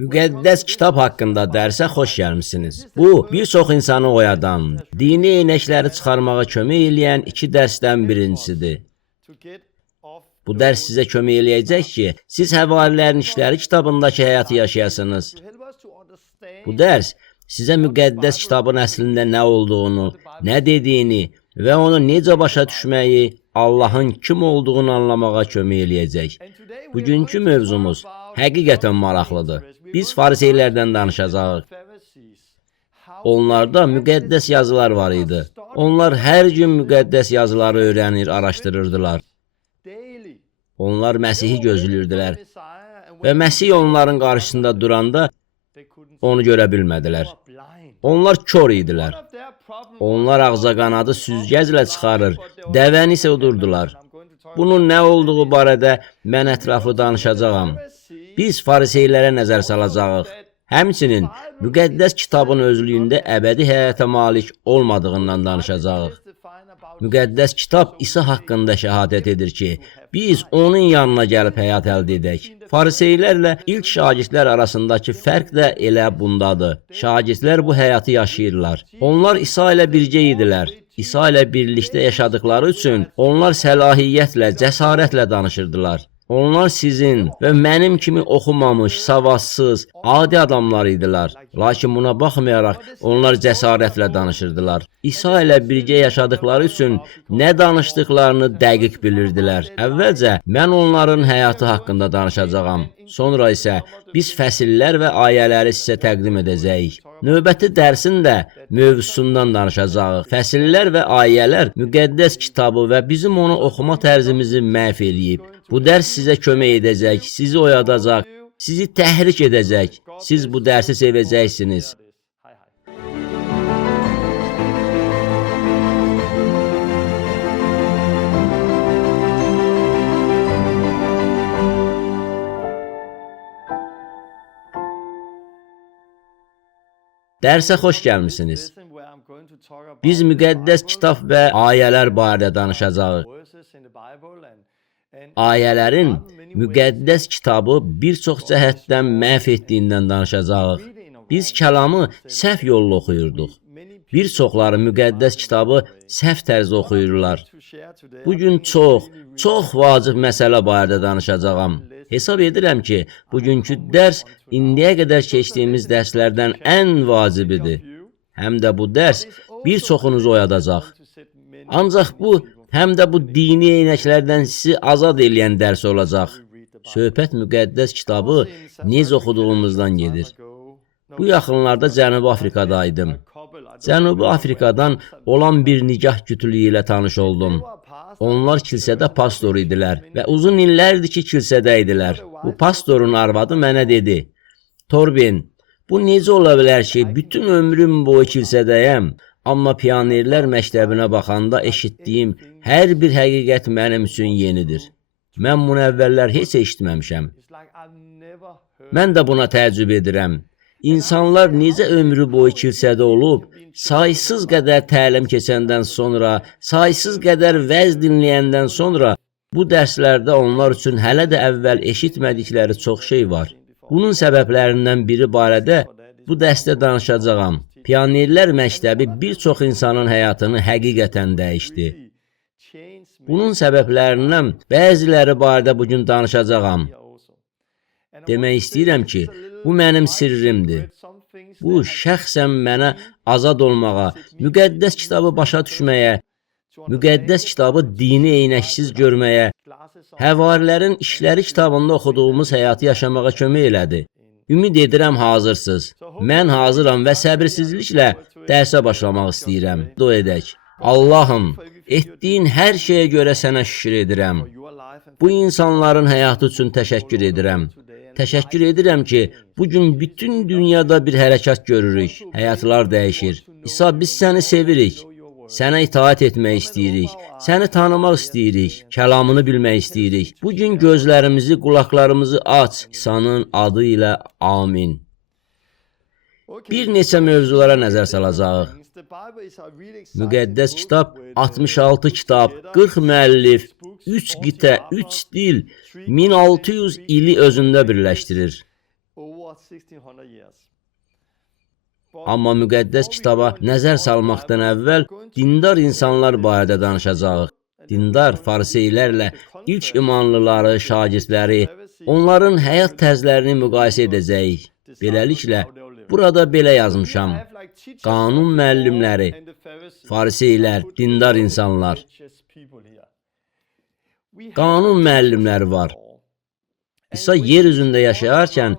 Müqəddəs kitab haqqında dərsə xoş gəlmisiniz. Bu, bir çox insanı oyadan, dini eynəkləri çıxarmağa kömək eləyən iki dərsdən birincisidir. Bu dərs sizə kömək eləyəcək ki, siz Həvarilərin İşləri kitabındakı həyatı yaşayasınız. Bu dərs sizə müqəddəs kitabın əslində nə olduğunu, nə dediyini və onu necə başa düşməyi, Allahın kim olduğunu anlamağa kömək eləyəcək. Bugünkü mövzumuz həqiqətən maraqlıdır. Biz fariseylərdən danışacağıq. Onlarda müqəddəs yazılar var idi. Onlar hər gün müqəddəs yazıları öyrənir, araşdırırdılar. Onlar Məsihi gözləyirdilər və Məsih onların qarşısında duranda onu görə bilmədilər. Onlar kör idilər. Onlar ağzaqanadı süzgəclə çıxarır, dəvəni isə udurdular. Bunun nə olduğu barədə mən ətraflı danışacağam. Biz fariseylərə nəzər salacağıq. Həmçinin müqəddəs kitabın özlüyündə əbədi həyata malik olmadığından danışacağıq. Müqəddəs kitab İsa haqqında şəhadət edir ki, biz onun yanına gəlib həyat əldə edək. Fariseylərlə ilk şagirdlər arasındakı fərq də elə bundadır. Şagirdlər bu həyatı yaşayırlar. Onlar İsa ilə birgə idilər. İsa ilə birlikdə yaşadıkları üçün onlar səlahiyyətlə, cəsarətlə danışırdılar. Onlar sizin və mənim kimi oxumamış, savadsız, adi adamlar idilər. Lakin buna baxmayaraq onlar cəsarətlə danışırdılar. İsa ilə birgə yaşadıkları üçün nə danışdıqlarını dəqiq bilirdilər. Əvvəlcə mən onların həyatı haqqında danışacağam. Sonra isə biz fəsillər və ayələri sizə təqdim edəcəyik. Növbəti dərsin də mövzusundan danışacağıq. Fəsillər və ayələr müqəddəs kitabı və bizim onu oxuma tərzimizi məhv eləyib. Bu dərs sizə kömək edəcək, sizi oyadacaq, sizi təhrik edəcək. Siz bu dərsi sevəcəksiniz. Dərsə xoş gəlmisiniz. Biz müqəddəs kitab və ayələr barədə danışacağıq. Ayələrin müqəddəs kitabı bir çox cəhətdən məhv etdiyindən danışacağıq. Biz kəlamı səhv yolla oxuyurduq. Bir çoxları müqəddəs kitabı səhv tərzdə oxuyurlar. Bugün çox vacib məsələ barədə danışacağam. Hesab edirəm ki, bugünkü dərs indiyə qədər keçdiyimiz dərslərdən ən vacibidir. Həm də bu dərs bir çoxunuzu oyadacaq. Ancaq bu, həm də bu dini eynəklərdən sizi azad eləyən dərs olacaq. Söhbət müqəddəs kitabı necə oxuduğumuzdan gedir. Bu yaxınlarda Cənubi Afrikadaydım. Cənubi Afrikadan olan bir nigah kütülüyü ilə tanış oldum. Onlar kilsədə pastor idilər və uzun illərdir ki, kilsədə idilər. Bu pastorun arvadı mənə dedi, Torben, bu necə ola bilər ki, bütün ömrüm boyu kilsədəyəm, amma pionerlər məktəbinə baxanda eşitdiyim hər bir həqiqət mənim üçün yenidir. Mən bunu əvvəllər heç eşitməmişəm. Mən də buna təəccüb edirəm. İnsanlar necə ömrü boyu kilsədə olub, saysız qədər təlim keçəndən sonra, saysız qədər vəz dinləyəndən sonra, bu dərslərdə onlar üçün hələ də əvvəl eşitmədikləri çox şey var. Bunun səbəblərindən biri barədə bu dərsdə danışacağam. Pionerlər məktəbi bir çox insanın həyatını həqiqətən dəyişdi. Bunun səbəblərindən bəziləri barədə bugün danışacağam. Demək istəyirəm ki, bu mənim sirrimdir. Bu, şəxsən mənə azad olmağa, müqəddəs kitabı başa düşməyə, müqəddəs kitabı dini eynəksiz görməyə, Həvarilərin İşləri kitabında oxuduğumuz həyatı yaşamağa kömək elədi. Ümid edirəm hazırsınız. Mən hazıram və səbirsizliklə dərsə başlamaq istəyirəm. Dua edək. Allahım, etdiyin hər şeyə görə sənə şükür edirəm. Bu insanların həyatı üçün təşəkkür edirəm. Təşəkkür edirəm ki, bugün bütün dünyada bir hərəkat görürük, həyatlar dəyişir. İsa, biz səni sevirik, sənə itaat etmək istəyirik, səni tanımaq istəyirik, kəlamını bilmək istəyirik. Bugün gözlərimizi, qulaqlarımızı aç, İsa'nın adı ilə amin. Bir neçə mövzulara nəzər salacağıq. Müqəddəs kitab 66 kitab, 40 müəllif, 3 qitə, 3 dil, 1600 ili özündə birləşdirir. Amma müqəddəs kitaba nəzər salmaqdan əvvəl dindar insanlar barədə danışacağıq. Dindar fariseylərlə ilk imanlıları, şagirdləri, onların həyat tərzlərini müqayisə edəcəyik. Beləliklə, burada belə yazmışam. Qanun müəllimləri, fariseylər, dindar insanlar. Qanun müəllimləri var. İsa yer üzündə yaşayarkən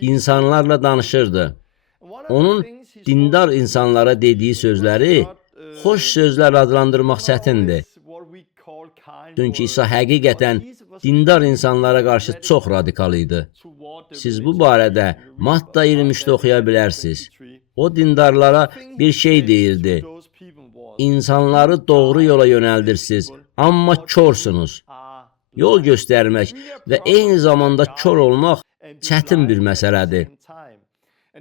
insanlarla danışırdı. Onun dindar insanlara dediyi sözləri xoş sözlər adlandırmaq çətindir. Çünki İsa həqiqətən dindar insanlara qarşı çox radikal idi. Siz bu barədə Matta 23-də oxuya bilərsiniz. O dindarlara bir şey deyirdi. İnsanları doğru yola yönəldirsiniz, amma korsunuz. Yol göstərmək və eyni zamanda kor olmaq çətin bir məsələdir.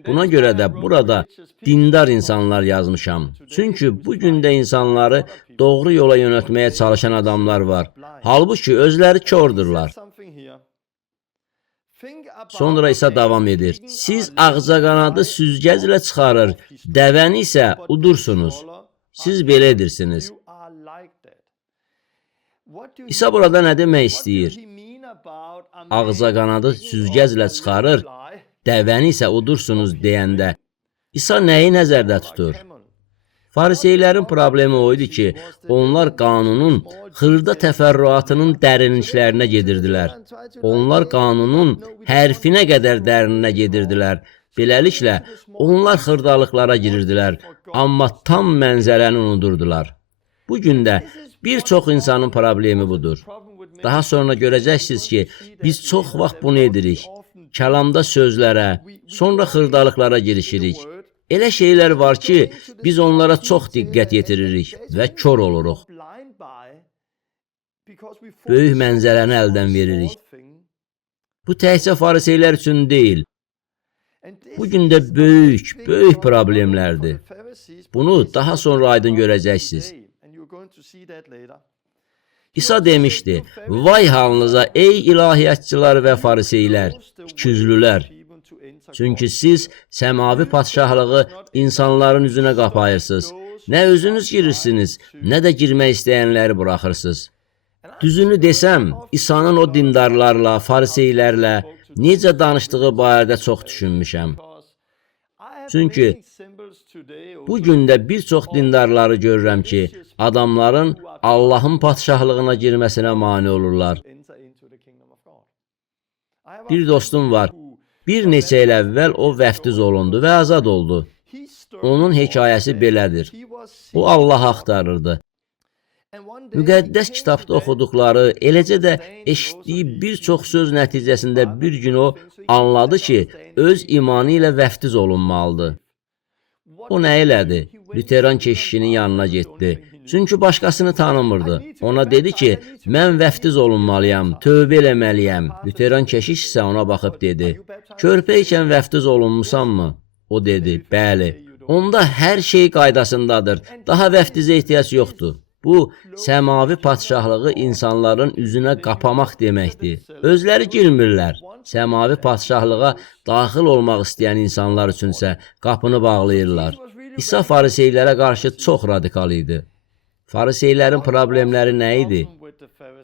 Buna görə də burada dindar insanlar yazmışam. Çünki bu gündə insanları doğru yola yönəltməyə çalışan adamlar var. Halbuki özləri kordurlar. Sonra İsa davam edir. Siz ağcaqanadı süzgəclə çıxarır, dəvəni isə udursunuz. Siz belə edirsiniz. İsa burada nə demək istəyir? Ağcaqanadı süzgəclə çıxarır, dəvəni isə udursunuz deyəndə İsa nəyi nəzərdə tutur? Fariseylərin problemi o idi ki, onlar qanunun xırda təfərrüatının dərinliklərinə gedirdilər. Onlar qanunun hərfinə qədər dərinə gedirdilər. Beləliklə, onlar xırdalıqlara girirdilər, amma tam mənzərəni unudurdular. Bu gün də bir çox insanın problemi budur. Daha sonra görəcəksiniz ki, biz çox vaxt bunu edirik. Kəlamda sözlərə, sonra xırdalıqlara girişirik. Elə şeylər var ki, biz onlara çox diqqət yetiririk və kör oluruq. Böyük mənzərəni əldən veririk. Bu təkcə fariseylər üçün deyil. Bu gün də böyük problemlərdir. Bunu daha sonra aydın görəcəksiniz. İsa demişdi, vay halınıza ey ilahiyyatçılar və fariseylər, ikiyüzlülər. Çünki siz səmavi padşahlığı insanların üzünə qapayırsınız. Nə özünüz girirsiniz, nə də girmək istəyənləri buraxırsınız. Düzünü desəm, İsa'nın o dindarlarla, fariseylərlə necə danışdığı barədə çox düşünmüşəm. Çünki bu gün də bir çox dindarları görürəm ki, adamların Allahın padşahlığına girməsinə mane olurlar. Bir dostum var. Bir neçə il əvvəl o vəftiz olundu və azad oldu. Onun hekayəsi belədir. O Allahı axtarırdı. Müqəddəs kitabda oxuduqları, eləcə də eşitdiyi bir çox söz nəticəsində bir gün o anladı ki, öz imanı ilə vəftiz olunmalıdır. O nə elədi? Lüteran keşişinin yanına getdi. Çünki başqasını tanımırdı. Ona dedi ki, mən vəftiz olunmalıyam, tövbə eləməliyəm. Lüteran keşiş isə ona baxıb dedi, körpə ikən vəftiz olunmusanmı? O dedi, bəli. Onda hər şey qaydasındadır, daha vəftizə ehtiyac yoxdur. Bu, səmavi padşahlığı insanların üzünə qapamaq deməkdir. Özləri girmirlər. Səmavi padşahlığa daxil olmaq istəyən insanlar üçünsə qapını bağlayırlar. İsa fariseylərə qarşı çox radikal idi. Fariseylərin problemləri nə idi?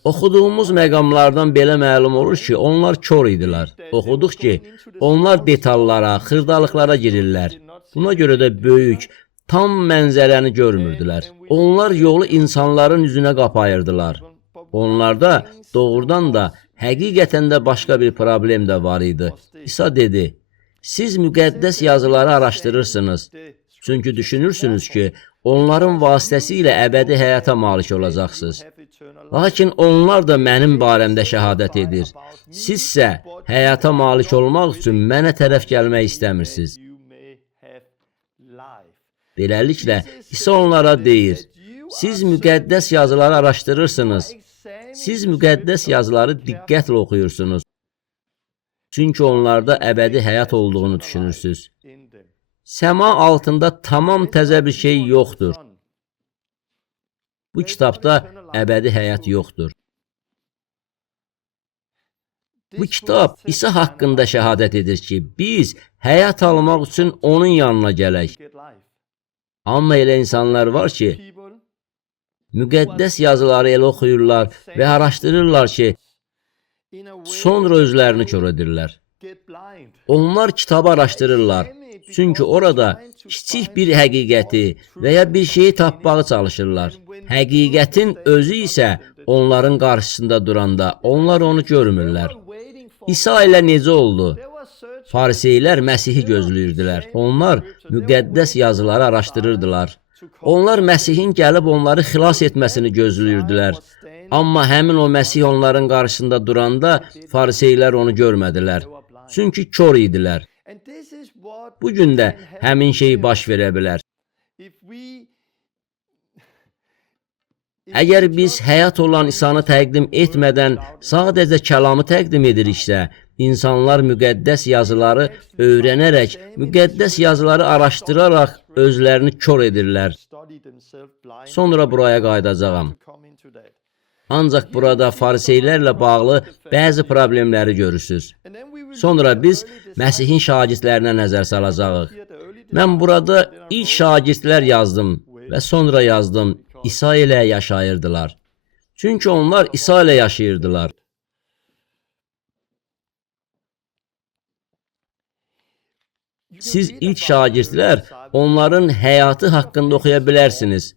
Oxuduğumuz məqamlardan belə məlum olur ki, onlar kör idilər. Oxuduq ki, onlar detallara, xırdalıqlara girirlər. Buna görə də böyük, tam mənzərəni görmürdülər. Onlar yolu insanların üzünə qapayırdılar. Onlarda doğrudan da, həqiqətən də başqa bir problem də var idi. İsa dedi, siz müqəddəs yazıları araşdırırsınız. Çünki düşünürsünüz ki, onların vasitəsilə əbədi həyata malik olacaqsınız. Lakin onlar da mənim barəmdə şəhadət edir. Sizsə həyata malik olmaq üçün mənə tərəf gəlmək istəmirsiniz. Beləliklə, İsa onlara deyir, siz müqəddəs yazıları araşdırırsınız. Siz müqəddəs yazıları diqqətlə oxuyursunuz. Çünki onlarda əbədi həyat olduğunu düşünürsünüz. Səma altında tamam təzə bir şey yoxdur. Bu kitabda əbədi həyat yoxdur. Bu kitab İsa haqqında şəhadət edir ki, biz həyat almaq üçün onun yanına gələk. Amma elə insanlar var ki, müqəddəs yazıları elə oxuyurlar və araşdırırlar ki, sonra özlərini kör edirlər. Onlar kitabı araşdırırlar, çünki orada kiçik bir həqiqəti və ya bir şeyi tapmağa çalışırlar. Həqiqətin özü isə onların qarşısında duranda onlar onu görmürlər. İsa ilə necə oldu? Fariseylər Məsihi gözləyirdilər. Onlar müqəddəs yazıları araşdırırdılar. Onlar Məsihin gəlib onları xilas etməsini gözləyirdilər. Amma həmin o Məsih onların qarşısında duranda fariseylər onu görmədilər. Çünki kör idilər. Bu gün də həmin şey baş verə bilər. Əgər biz həyat olan İsanı təqdim etmədən sadəcə kəlamı təqdim ediriksə, insanlar müqəddəs yazıları öyrənərək, müqəddəs yazıları araşdıraraq özlərini kör edirlər. Sonra buraya qayıdacağam. Ancaq burada fariseylərlə bağlı bəzi problemləri görürsünüz. Sonra biz Məsihin şagirdlərinə nəzər salacağıq. Mən burada ilk şagirdlər yazdım və sonra yazdım. İsa ilə yaşayırdılar. Çünki onlar İsa ilə yaşayırdılar. Siz ilk şagirdlər onların həyatı haqqında oxuya bilərsiniz.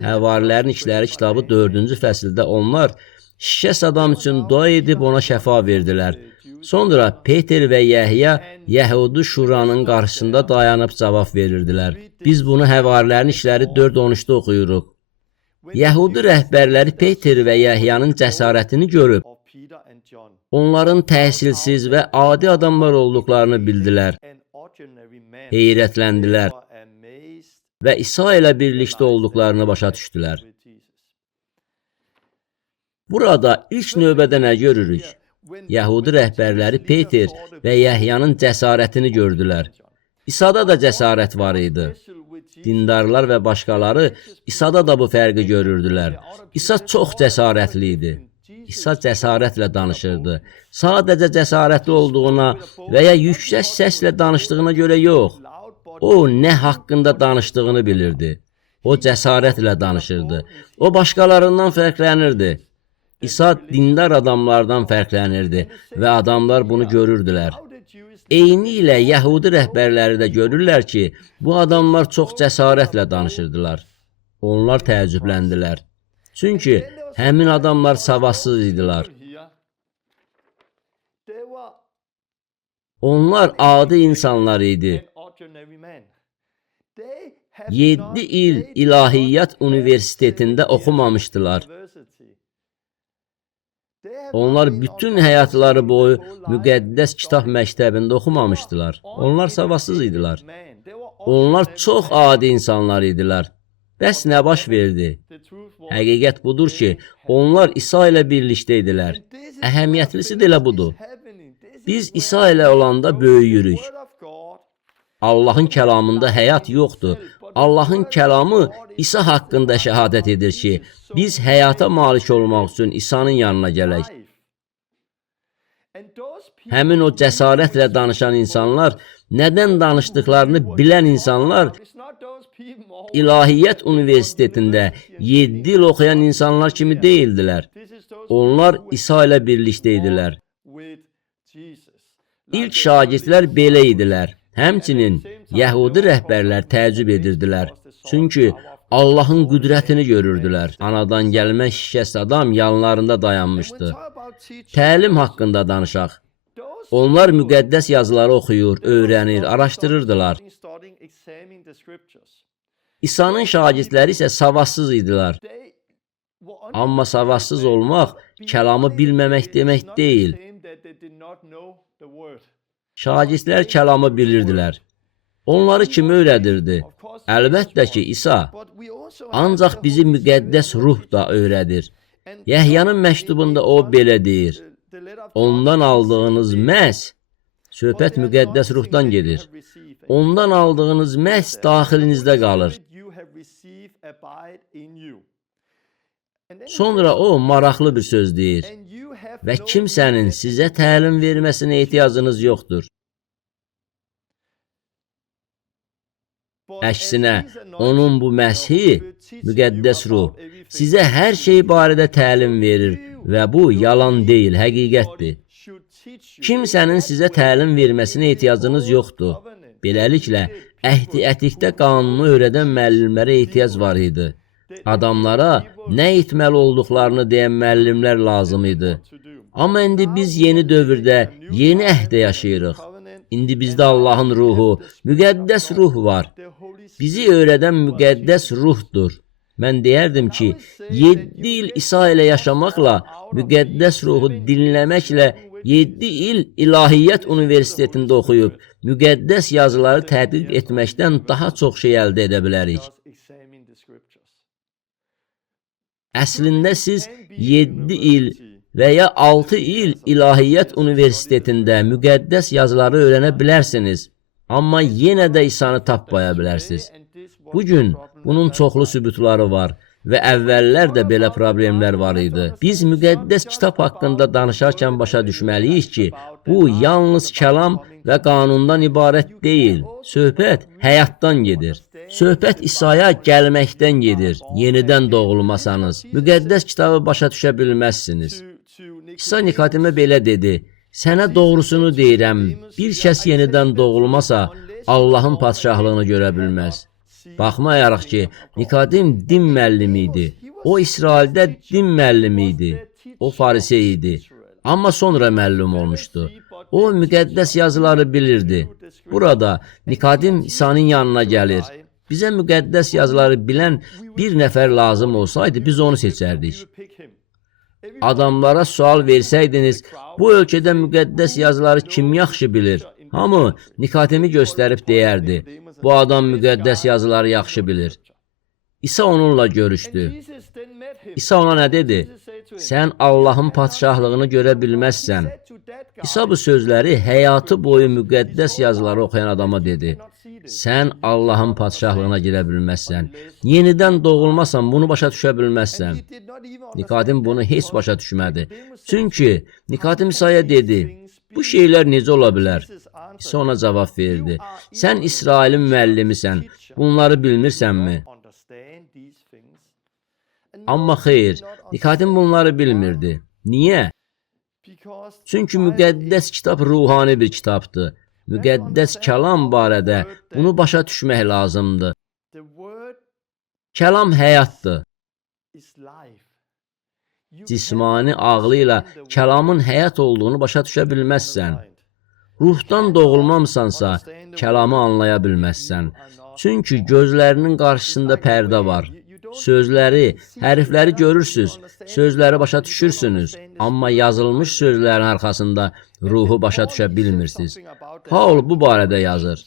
Həvarilərin İşləri kitabı 4-cü fəsildə onlar şikəst adam üçün dua edib ona şəfa verdilər. Sonra Peter və Yəhya Yəhudi şuranın qarşısında dayanıb cavab verirdilər. Biz bunu Həvarilərin İşləri 4:13-də oxuyuruq. Yəhudi rəhbərləri Peter və Yəhyanın cəsarətini görüb, onların təhsilsiz və adi adamlar olduqlarını bildilər, heyrətləndilər və İsa ilə birlikdə olduqlarını başa düşdülər. Burada ilk növbədə nə görürük? Yəhudi rəhbərləri Peter və Yəhyanın cəsarətini gördülər. İsa'da da cəsarət var idi. Dindarlar və başqaları İsa'da da bu fərqi görürdülər. İsa çox cəsarətli idi. İsa cəsarətlə danışırdı. Sadəcə cəsarətli olduğuna və ya yüksək səslə danışdığına görə yox. O, nə haqqında danışdığını bilirdi. O cəsarətlə danışırdı. O başqalarından fərqlənirdi. İsa dindar adamlardan fərqlənirdi və adamlar bunu görürdülər. Eyni ilə Yəhudi rəhbərləri də görürlər ki, bu adamlar çox cəsarətlə danışırdılar. Onlar təəccübləndilər. Çünki həmin adamlar savadsız idilər. Onlar adi insanlar idi. 7 il İlahiyyat Universitetində oxumamışdılar. Onlar bütün həyatları boyu müqəddəs kitab məktəbində oxumamışdılar. Onlar savadsız idilər. Onlar çox adi insanlar idilər. Bəs nə baş verdi? Həqiqət budur ki, onlar İsa ilə birlikdə idilər. Əhəmiyyətlisi də elə budur. Biz İsa ilə olanda böyüyürük. Allahın kəlamında həyat yoxdur. Allahın kəlamı İsa haqqında şəhadət edir ki, biz həyata malik olmaq üçün İsa'nın yanına gələk. Həmin o cəsarətlə danışan insanlar, nədən danışdıqlarını bilən insanlar, İlahiyyat Universitetində 7 il oxuyan insanlar kimi deyildilər. Onlar İsa ilə birlikdə idilər. İlk şagirdlər belə idilər. Həmçinin Yəhudi rəhbərlər təəccüb edirdilər. Çünki Allahın qüdrətini görürdülər. Anadan gəlmə şikəst adam yanlarında dayanmışdı. Təlim haqqında danışaq. Onlar müqəddəs yazıları oxuyur, öyrənir, araşdırırdılar. İsa'nın şagirdləri isə savadsız idilər. Amma savadsız olmaq, kəlamı bilməmək demək deyil. Şagirdlər kəlamı bilirdilər. Onları kim öyrədirdi? Əlbəttə ki, İsa. Ancaq bizi müqəddəs ruh da öyrədir. Yəhyanın məktubunda o belə deyir. Ondan aldığınız məhz, söhbət müqəddəs ruhdan gedir. Ondan aldığınız məhz daxilinizdə qalır. Sonra o maraqlı bir söz deyir. və kimsənin sizə təlim verməsinə ehtiyacınız yoxdur. Əksinə, onun bu məshi, müqəddəs ruh, sizə hər şey barədə təlim verir və bu yalan deyil, həqiqətdir. Kimsənin sizə təlim verməsinə ehtiyacınız yoxdur. Beləliklə, əhd-i ətiqdə qanunu öyrədən müəllimlərə ehtiyac var idi. Adamlara nə etməli olduqlarını deyən müəllimlər lazım idi. Amma indi biz yeni dövrdə, yeni əhdə yaşayırıq. İndi bizdə Allahın ruhu, müqəddəs ruh var. Bizi öyrədən müqəddəs ruhdur. Mən deyərdim ki, 7 il İsa ilə yaşamaqla, müqəddəs ruhu dinləməklə 7 il İlahiyyat Universitetində oxuyub, müqəddəs yazıları tədqiq etməkdən daha çox şey əldə edə bilərik. Əslində siz 7 il və ya 6 il İlahiyyat Universitetində müqəddəs yazıları öyrənə bilərsiniz, amma yenə də İsa'nı tapmaya bilərsiniz. Bugün bunun çoxlu sübutları var və əvvəllər də belə problemlər var idi. Biz müqəddəs kitab haqqında danışarkən başa düşməliyik ki, bu yalnız kəlam və qanundan ibarət deyil. Söhbət həyatdan gedir. Söhbət İsa'ya gəlməkdən gedir. Yenidən doğulmasanız, müqəddəs kitabı başa düşə bilməzsiniz. İsa Nikodimə belə dedi: Sənə doğrusunu deyirəm, bir kəs yenidən doğulmasa, Allahın padşahlığını görə bilməz. Baxmayaraq ki, Nikodim din müəllimi idi. O, İsraildə din müəllimi idi. O, farisey idi. Amma sonra müəllim olmuşdu. O, müqəddəs yazıları bilirdi. Burada Nikodim İsa'nın yanına gəlir. Bizə müqəddəs yazıları bilən bir nəfər lazım olsaydı, biz onu seçərdik. Adamlara sual versəydiniz, bu ölkədə müqəddəs yazıları kim yaxşı bilir? Hamı Nikodimi göstərib deyərdi, bu adam müqəddəs yazıları yaxşı bilir. İsa onunla görüşdü. İsa ona nə dedi? Sən Allahın padşahlığını görə bilməzsən. İsa bu sözləri həyatı boyu müqəddəs yazıları oxuyan adama dedi. Sən Allahın padşahlığına girə bilməzsən. Yenidən doğulmasan, bunu başa düşə bilməzsən. Nikodim bunu heç başa düşmədi. Çünki Nikodim İsa'ya dedi, bu şeylər necə ola bilər? İsa ona cavab verdi. Sən İsrailin müəllimisən, bunları bilmirsənmi? Amma xeyr, Nikodim bunları bilmirdi. Niyə? Çünki müqəddəs kitab ruhani bir kitabdır. Müqəddəs kəlam barədə bunu başa düşmək lazımdır. Kəlam həyatdır. Cismani ağlı ilə kəlamın həyat olduğunu başa düşə bilməzsən. Ruhdan doğulmamsansa, kəlamı anlaya bilməzsən. Çünki gözlərinin qarşısında pərdə var. Sözləri, hərfləri görürsünüz, sözləri başa düşürsünüz, amma yazılmış sözlərin arxasında ruhu başa düşə bilmirsiniz. Paul bu barədə yazır.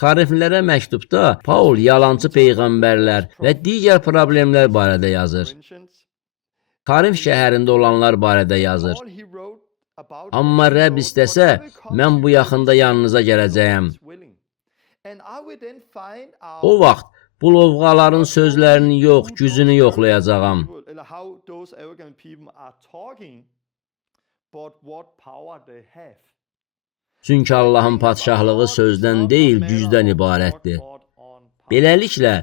Korinflilərə məktubda Paul yalancı peyğəmbərlər və digər problemlər barədə yazır. Korinf şəhərində olanlar barədə yazır. Amma Rəbb istəsə, mən bu yaxında yanınıza gələcəyəm. O vaxt bu lovğaların sözlərini yox, gücünü yoxlayacağam. Çünki Allahın padşahlığı sözdən deyil, gücdən ibarətdir. Beləliklə,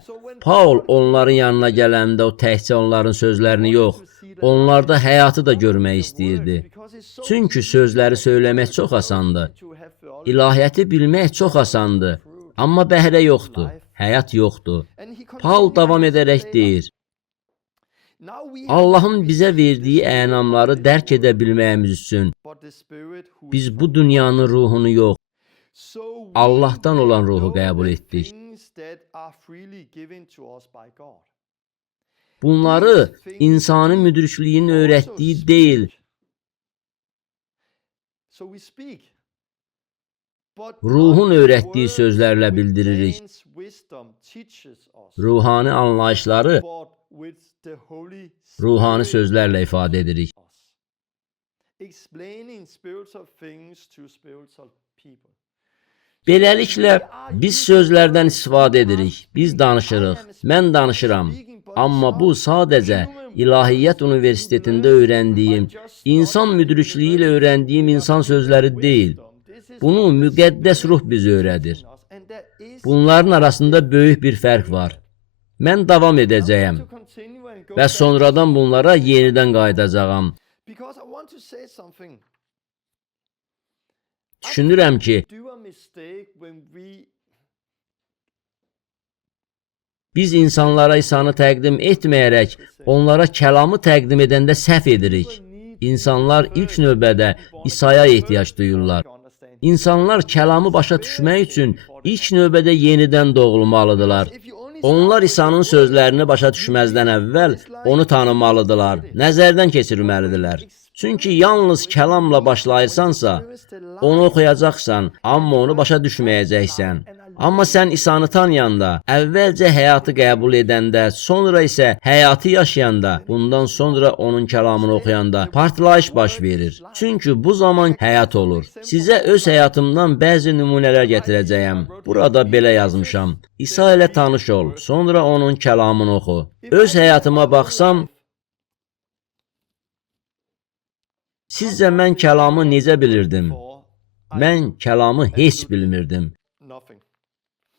Paul onların yanına gələndə o təkcə onların sözlərini yox, onlarda həyatı da görmək istəyirdi. Çünki sözləri söyləmək çox asandır. İlahiyyəti bilmək çox asandır. Amma bəhrə yoxdur, həyat yoxdur. Paul davam edərək deyir, Allahın bizə verdiyi ənamları dərk edə bilməyimiz üçün biz bu dünyanın ruhunu yox, Allahdan olan ruhu qəbul etdik. Bunları insani müdrikliyinin öyrətdiyi deyil, ruhun öyrətdiyi sözlərlə bildiririk. Ruhani anlayışları ruhani sözlərlə ifadə edirik. Beləliklə, biz sözlərdən istifadə edirik, biz danışırıq, mən danışıram. Amma bu sadəcə İlahiyyat Universitetində öyrəndiyim, insan müdrikliyi ilə öyrəndiyim insan sözləri deyil. Bunu müqəddəs ruh bizə öyrədir. Bunların arasında böyük bir fərq var. Mən davam edəcəyəm və sonradan bunlara yenidən qayıdacağam. Düşünürəm ki, biz insanlara İsa'nı təqdim etməyərək, onlara kəlamı təqdim edəndə səhv edirik. İnsanlar ilk növbədə İsa'ya ehtiyac duyurlar. İnsanlar kəlamı başa düşmək üçün ilk növbədə yenidən doğulmalıdırlar. Onlar İsa'nın sözlərini başa düşməzdən əvvəl onu tanımalıdırlar, nəzərdən keçirməlidirlər. Çünki yalnız kəlamla başlayırsansa, onu oxuyacaqsan, amma onu başa düşməyəcəksən. Amma sən İsa'nı tanıyanda, əvvəlcə həyatı qəbul edəndə, sonra isə həyatı yaşayanda, bundan sonra onun kəlamını oxuyanda partlayış baş verir. Çünki bu zaman həyat olur. Sizə öz həyatımdan bəzi nümunələr gətirəcəyəm. Burada belə yazmışam. İsa ilə tanış ol, sonra onun kəlamını oxu. Öz həyatıma baxsam, sizcə mən kəlamı necə bilirdim? Mən kəlamı heç bilmirdim.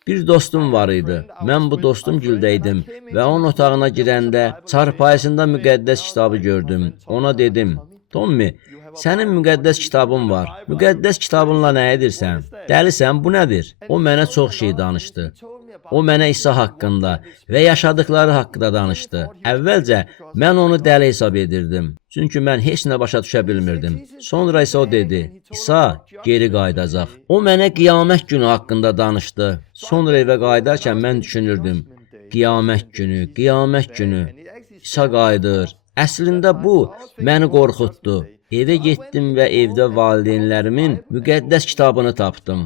Bir dostum var idi. Mən bu dostum gildəydim və onun otağına girəndə çarpayısında müqəddəs kitabı gördüm. Ona dedim, Tommy, sənin müqəddəs kitabın var. Müqəddəs kitabınla nə edirsən? Dəlisən, bu nədir? O mənə çox şey danışdı. O mənə İsa haqqında və yaşadıkları haqqında danışdı. Əvvəlcə mən onu dəli hesab edirdim. Çünki mən heç nə başa düşə bilmirdim. Sonra isə o dedi, İsa geri qayıdacaq. O mənə qiyamət günü haqqında danışdı. Sonra evə qayıdarkən mən düşünürdüm, qiyamət günü, İsa qayıdır. Əslində bu məni qorxutdu. Evə getdim və evdə valideynlərimin müqəddəs kitabını tapdım.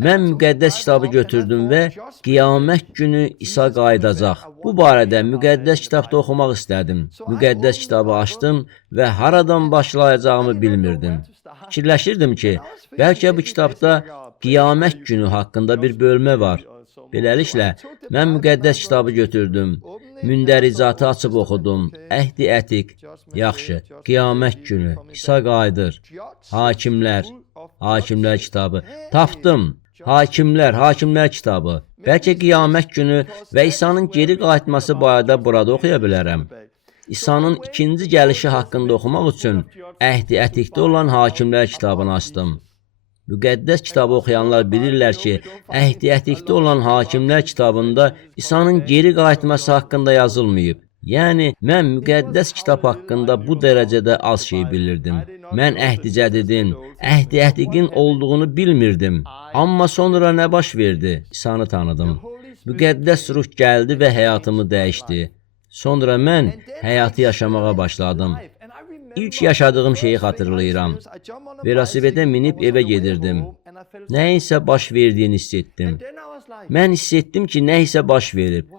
Mən müqəddəs kitabı götürdüm və qiyamət günü İsa qayıdacaq. Bu barədə müqəddəs kitabda oxumaq istədim. Müqəddəs kitabı açdım və haradan başlayacağımı bilmirdim. Fikirləşirdim ki, bəlkə bu kitabda qiyamət günü haqqında bir bölmə var. Beləliklə, mən müqəddəs kitabı götürdüm. Mündəricatı açıb oxudum. Əhdi ətik, yaxşı, qiyamət günü, İsa qayıdır. Hakimlər kitabı. Tapdım. Hakimlər kitabı. Bəlkə qiyamət günü və İsa'nın geri qayıtması barədə burada oxuya bilərəm. İsa'nın ikinci gəlişi haqqında oxumaq üçün Əhdi ətikdə olan Hakimlər kitabını açdım. Müqəddəs kitabı oxuyanlar bilirlər ki, Əhdi ətikdə olan Hakimlər kitabında İsa'nın geri qayıtması haqqında yazılmayıb. Yəni, mən müqəddəs kitab haqqında bu dərəcədə az şey bilirdim. Mən Əhdi Cədidin, Əhdi Ətiqin olduğunu bilmirdim. Amma sonra nə baş verdi? İsa'nı tanıdım. Müqəddəs ruh gəldi və həyatımı dəyişdi. Sonra mən həyatı yaşamağa başladım. İlk yaşadığım şeyi xatırlayıram. Velosipedə minib evə gedirdim. Nəyinsə baş verdiyini hiss etdim. Mən hiss etdim ki, nəysə baş verib.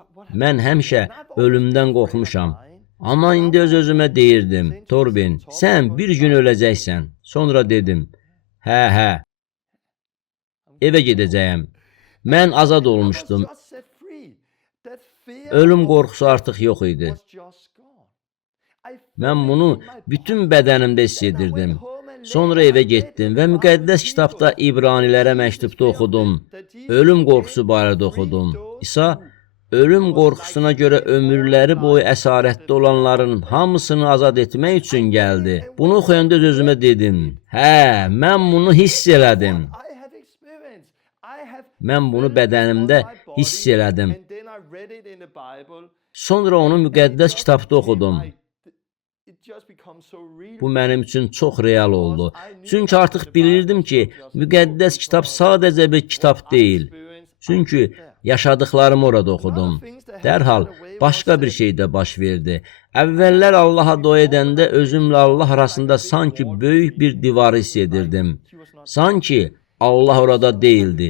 Mən həmişə ölümdən qorxmuşam. Amma indi öz-özümə deyirdim, Torben, sən bir gün öləcəksən. Sonra dedim, hə, evə gedəcəyəm. Mən azad olmuşdum. Ölüm qorxusu artıq yox idi. Mən bunu bütün bədənimdə hiss edirdim. Sonra evə getdim və müqəddəs kitabda İbranilərə məktubda oxudum. Ölüm qorxusu barədə oxudum. İsa ölüm qorxusuna görə ömürləri boyu əsarətdə olanların hamısını azad etmək üçün gəldi. Bunu oxuyanda özümə dedim, hə, mən bunu hiss elədim. Mən bunu bədənimdə hiss elədim. Sonra onu müqəddəs kitabda oxudum. Bu mənim üçün çox real oldu. Çünki artıq bilirdim ki, müqəddəs kitab sadəcə bir kitab deyil. Çünki yaşadıklarımı orada oxudum. Dərhal başqa bir şey də baş verdi. Əvvəllər Allaha dua edəndə özümlə Allah arasında sanki böyük bir divarı hiss edirdim. Sanki Allah orada deyildi.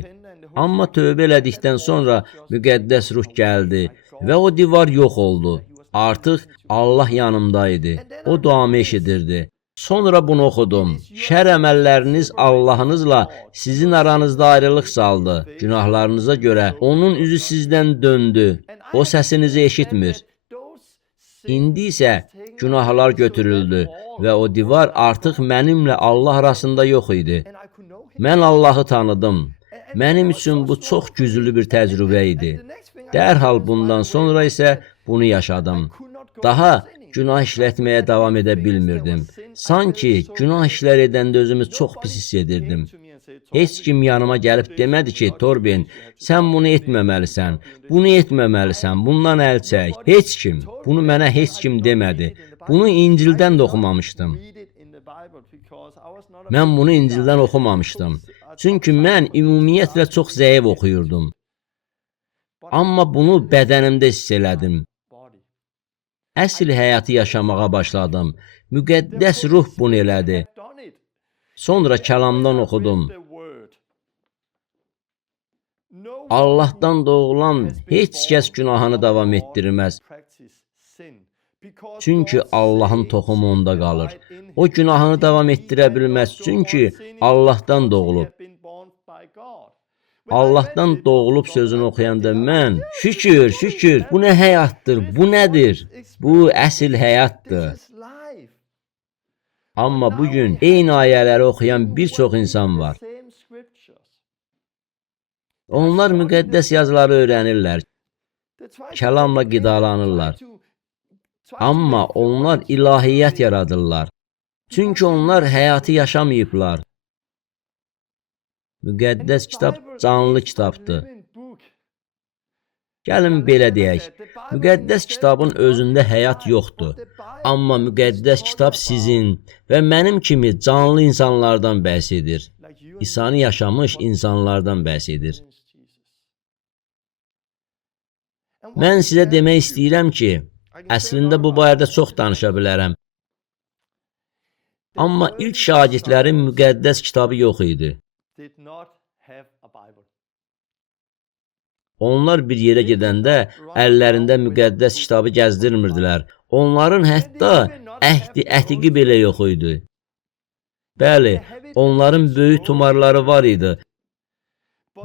Amma tövbə elədikdən sonra müqəddəs ruh gəldi və o divar yox oldu. Artıq Allah yanımdaydı. O duamı eşidirdi. Sonra bunu oxudum. Şər əməlləriniz Allahınızla sizin aranızda ayrılıq saldı. Günahlarınıza görə onun üzü sizdən döndü. O səsinizi eşitmir. İndi isə günahlar götürüldü və o divar artıq mənimlə Allah arasında yox idi. Mən Allahı tanıdım. Mənim üçün bu çox güclü bir təcrübə idi. Dərhal bundan sonra isə bunu yaşadım. Daha günah işlətməyə davam edə bilmirdim. Sanki günah işlər edəndə özümü çox pis hiss edirdim. Heç kim yanıma gəlib demədi ki, Torben, sən bunu etməməlisən, bunu etməməlisən, bundan əl çək. Heç kim, bunu mənə heç kim demədi. Bunu İncildən də oxumamışdım. Mən bunu İncildən oxumamışdım. Çünki mən ümumiyyətlə çox zəif oxuyurdum. Amma bunu bədənimdə hiss elədim. Əsl həyatı yaşamağa başladım. Müqəddəs ruh bunu elədi. Sonra kəlamdan oxudum. Allahdan doğulan heç kəs günahını davam etdirməz. Çünki Allahın toxumu onda qalır. O günahını davam etdirə bilməz. Çünki Allahdan doğulub. Allahdan doğulub sözünü oxuyanda mən, şükür, bu nə həyatdır, bu nədir? Bu əsl həyatdır. Amma bugün eyni ayələri oxuyan bir çox insan var. Onlar müqəddəs yazıları öyrənirlər, kəlamla qidalanırlar. Amma onlar ilahiyyat yaradırlar. Çünki onlar həyatı yaşamayıblar. Müqəddəs kitab canlı kitabdır. Gəlin belə deyək, müqəddəs kitabın özündə həyat yoxdur. Amma müqəddəs kitab sizin və mənim kimi canlı insanlardan bəhs edir. İsa'nı yaşamış insanlardan bəhs edir. Mən sizə demək istəyirəm ki, əslində bu barədə çox danışa bilərəm. Amma ilk şagirdlərin müqəddəs kitabı yox idi. Onlar bir yerə gedəndə əllərində müqəddəs kitabı gəzdirmirdilər. Onların hətta əhdi ətiqi belə yox idi. Bəli, onların böyük tumarları var idi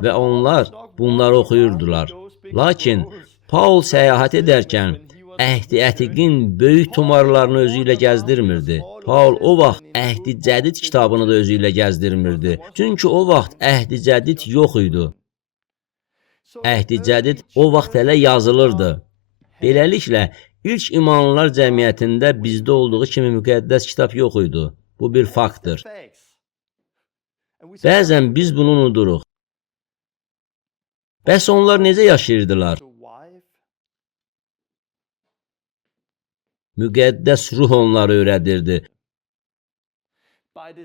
və onlar bunları oxuyurdular. Lakin Paul səyahət edərkən əhdi ətiqin böyük tumarlarını özü ilə gəzdirmirdi. Paul o vaxt əhdi cədid kitabını da özü ilə gəzdirmirdi. Çünki o vaxt əhdi cədid yox idi. Əhdi cədid o vaxt hələ yazılırdı. Beləliklə, ilk imanlılar cəmiyyətində bizdə olduğu kimi müqəddəs kitab yox idi. Bu bir faktdır. Bəzən biz bunu unuduruq. Bəs onlar necə yaşayırdılar? Müqəddəs ruh onları öyrədirdi.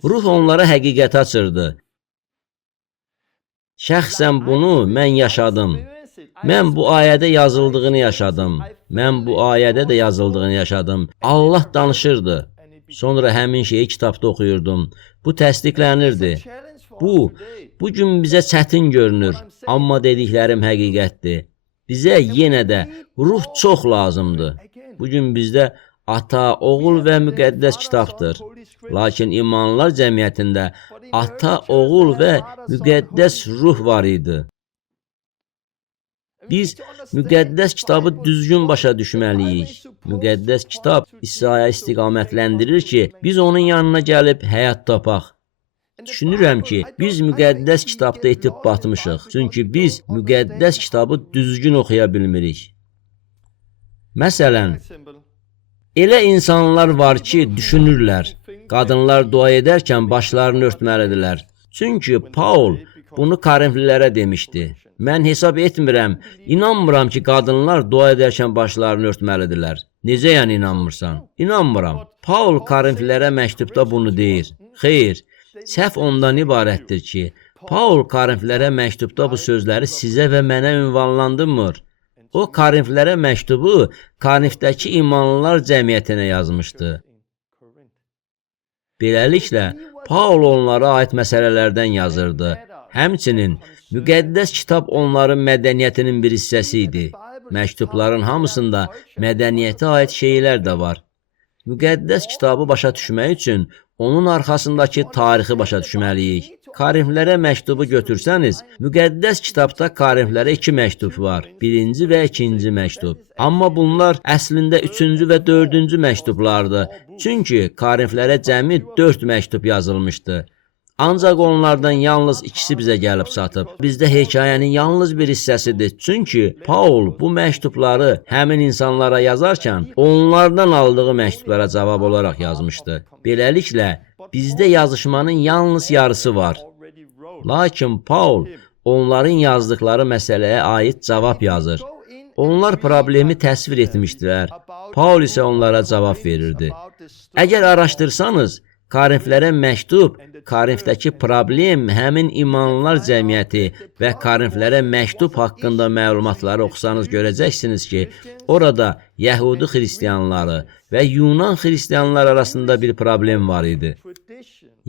Ruh onlara həqiqəti açırdı. Şəxsən bunu mən yaşadım. Mən bu ayədə yazıldığını yaşadım. Mən bu ayədə də yazıldığını yaşadım. Allah danışırdı. Sonra həmin şeyi kitabda oxuyurdum. Bu təsdiqlənirdi. Bu gün bizə çətin görünür. Amma dediklərim həqiqətdir. Bizə yenə də ruh çox lazımdır. Bugün bizdə ata, oğul və müqəddəs kitabdır. Lakin imanlılar cəmiyyətində ata, oğul və müqəddəs ruh var idi. Biz müqəddəs kitabı düzgün başa düşməliyik. Müqəddəs kitab İsa'ya istiqamətləndirir ki, biz onun yanına gəlib həyat tapaq. Düşünürəm ki, biz müqəddəs kitabda itib batmışıq. Çünki biz müqəddəs kitabı düzgün oxuya bilmirik. Məsələn, elə insanlar var ki, düşünürlər, qadınlar dua edərkən başlarını örtməlidirlər. Çünki Paul bunu Korinflilərə demişdi. Mən hesab etmirəm, inanmıram ki, qadınlar dua edərkən başlarını örtməlidirlər. Necə yəni inanmırsan? İnanmıram. Paul Korinflilərə məktubda bunu deyir. Xeyr, səhv ondan ibarətdir ki, Paul Korinflilərə məktubda bu sözləri sizə və mənə ünvanlandırmır. O Korinflilərə məktubu Korinfdəki imanlılar cəmiyyətinə yazmışdı. Beləliklə, Paul onlara aid məsələlərdən yazırdı. Həmçinin müqəddəs kitab onların mədəniyyətinin bir hissəsi idi. Məktubların hamısında mədəniyyətə aid şeylər də var. Müqəddəs kitabı başa düşmək üçün onun arxasındakı tarixi başa düşməliyik. Korinflərə məktubu götürsəniz, müqəddəs kitabda Korinflərə 2 məktub var. Birinci və ikinci məktub. Amma bunlar əslində 3-cü və 4-cü məktublardır. Çünki Korinflərə cəmi 4 məktub yazılmışdı. Ancaq onlardan yalnız ikisi bizə gəlib çatıb. Bizdə hekayənin yalnız bir hissəsidir. Çünki Paul bu məktubları həmin insanlara yazarkən onlardan aldığı məktublara cavab olaraq yazmışdı. Beləliklə, bizdə yazışmanın yalnız yarısı var. Lakin Paul onların yazdıkları məsələyə aid cavab yazır. Onlar problemi təsvir etmişdilər. Paul isə onlara cavab verirdi. Əgər araşdırsanız, Korinflərə məktub, Korinfdəki problem, həmin imanlılar cəmiyyəti və Korinflərə məktub haqqında məlumatları oxusanız görəcəksiniz ki, orada Yəhudi xristianları və Yunan xristianlar arasında bir problem var idi.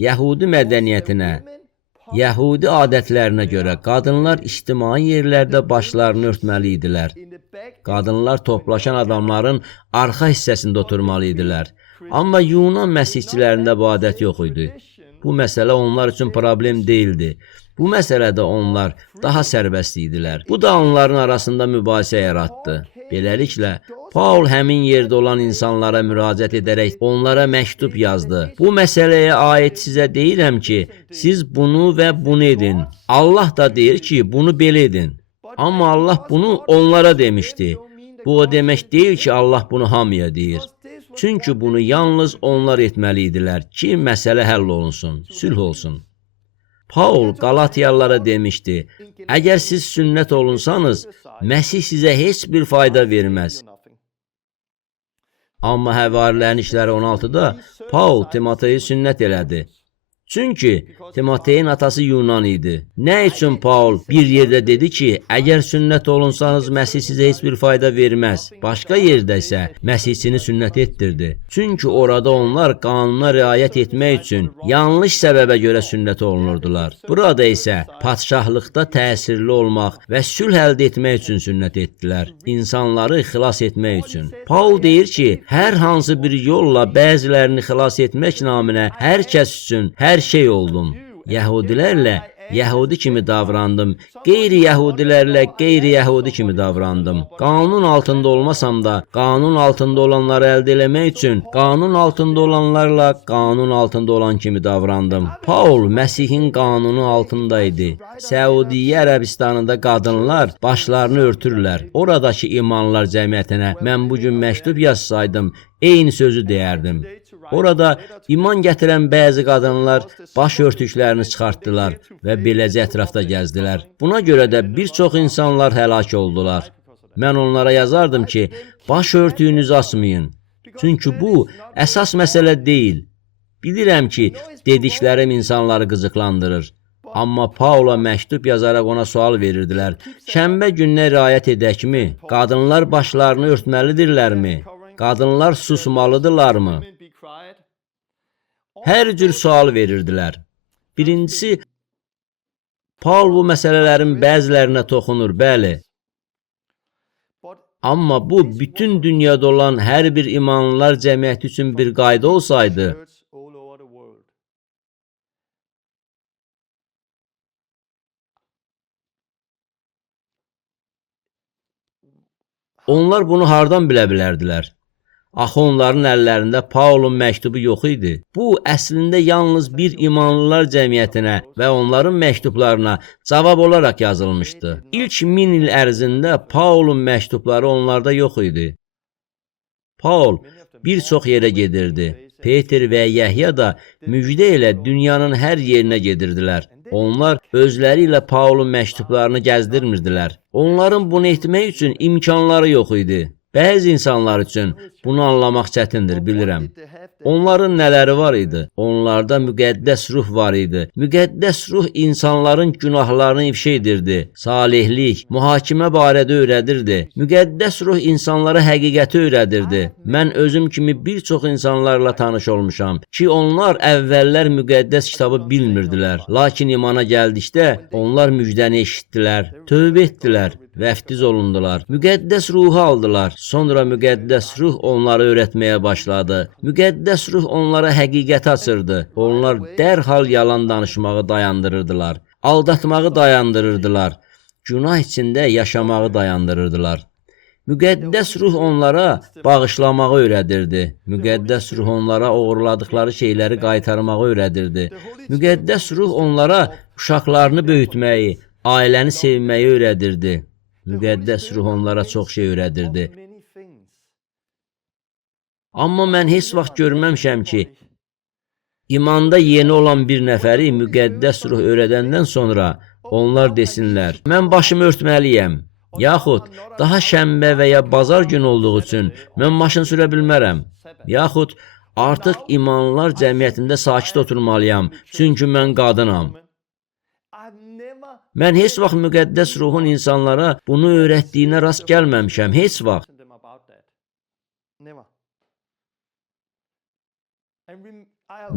Yəhudi mədəniyyətinə, Yəhudi adətlərinə görə qadınlar ictimai yerlərdə başlarını örtməli idilər. Qadınlar toplaşan adamların arxa hissəsində oturmalı idilər. Amma Yunan məsihçilərində bu adət yox idi. Bu məsələ onlar üçün problem deyildi. Bu məsələdə onlar daha sərbəst idilər. Bu da onların arasında mübahisə yaratdı. Beləliklə, Paul həmin yerdə olan insanlara müraciət edərək onlara məktub yazdı. Bu məsələyə aid sizə deyirəm ki, siz bunu və bunu edin. Allah da deyir ki, bunu belə edin. Amma Allah bunu onlara demişdi. Bu o demək deyil ki, Allah bunu hamıya deyir. Çünki bunu yalnız onlar etməli idilər ki, məsələ həll olunsun, sülh olsun. Paul Qalatiyalılara demişdi, əgər siz sünnət olunsanız, Məsih sizə heç bir fayda verməz. Amma Həvarilərin işləri 16-da Paul Timoteyi sünnət elədi. Çünki Timoteyin atası Yunan idi. Nə üçün Paul bir yerdə dedi ki, əgər sünnət olunsanız Məsih sizə heç bir fayda verməz. Başqa yerdə isə Məsihçini sünnət etdirdi. Çünki orada onlar qanuna riayət etmək üçün yanlış səbəbə görə sünnət olunurdular. Burada isə padşahlıqda təsirli olmaq və sülh əldə etmək üçün sünnət etdilər. İnsanları xilas etmək üçün. Paul deyir ki, hər hansı bir yolla bəzilərini xilas etmək naminə hər kəs üçün hər şey oldum. Yəhudilərlə Yəhudi kimi davrandım. Qeyri-Yəhudilərlə qeyri-Yəhudi kimi davrandım. Qanun altında olmasam da, qanun altında olanları əldə eləmək üçün qanun altında olanlarla qanun altında olan kimi davrandım. Paul Məsihin qanunu altında idi. Səudiyyə Ərəbistanında qadınlar başlarını örtürlər. Oradakı imanlılar cəmiyyətinə mən bugün məktub yazsaydım, eyni sözü deyərdim. Orada iman gətirən bəzi qadınlar baş örtüklərini çıxartdılar və beləcə ətrafda gəzdilər. Buna görə də bir çox insanlar həlak oldular. Mən onlara yazardım ki, baş örtüyünüzü asmayın. Çünki bu əsas məsələ deyil. Bilirəm ki, dediklərim insanları qıcıqlandırır. Amma Paula məktub yazaraq ona sual verirdilər. Şənbə gününə riayət edəkmi? Qadınlar başlarını örtməlidirlərmi? Qadınlar susmalıdırlarmı? Hər cür sual verirdilər. Birincisi, Paul bu məsələlərin bəzilərinə toxunur, bəli. Amma bu, bütün dünyada olan hər bir imanlılar cəmiyyəti üçün bir qayda olsaydı, onlar bunu hardan bilə bilərdilər? Axı onların əllərində Paulun məktubu yox idi. Bu, əslində yalnız bir imanlılar cəmiyyətinə və onların məktublarına cavab olaraq yazılmışdı. İlk 1000 il ərzində Paulun məktubları onlarda yox idi. Paul bir çox yerə gedirdi. Peter və Yəhya da müjdə ilə dünyanın hər yerinə gedirdilər. Onlar özləri ilə Paulun məktublarını gəzdirmirdilər. Onların bunu etmək üçün imkanları yox idi. Bəzi insanlar üçün bunu anlamaq çətindir, bilirəm. Onların nələri var idi? Onlarda müqəddəs ruh var idi. Müqəddəs ruh insanların günahlarını ifşa edirdi. Salihlik, mühakimə barədə öyrədirdi. Müqəddəs ruh insanlara həqiqəti öyrədirdi. Mən özüm kimi bir çox insanlarla tanış olmuşam ki, onlar əvvəllər müqəddəs kitabı bilmirdilər. Lakin imana gəldikdə onlar müjdəni eşitdilər, tövbə etdilər vəftiz olundular. Müqəddəs ruhu aldılar. Sonra müqəddəs ruh onları öyrətməyə başladı. Müqəddəs ruh onlara həqiqəti açırdı. Onlar dərhal yalan danışmağı dayandırırdılar. Aldatmağı dayandırırdılar. Günah içində yaşamağı dayandırırdılar. Müqəddəs ruh onlara bağışlamağı öyrədirdi. Müqəddəs ruh onlara oğurladıkları şeyləri qaytarmağı öyrədirdi. Müqəddəs ruh onlara uşaqlarını böyütməyi, ailəni sevməyi öyrədirdi. Müqəddəs ruh onlara çox şey öyrədirdi. Amma mən heç vaxt görməmişəm ki, imanda yeni olan bir nəfəri müqəddəs ruh öyrədəndən sonra onlar desinlər, mən başımı örtməliyəm. Yaxud daha şənbə və ya bazar günü olduğu üçün mən maşın sürə bilmərəm. Yaxud artıq imanlılar cəmiyyətində sakit oturmalıyam, çünki mən qadınam. Mən heç vaxt müqəddəs ruhun insanlara bunu öyrətdiyinə rast gəlməmişəm, heç vaxt.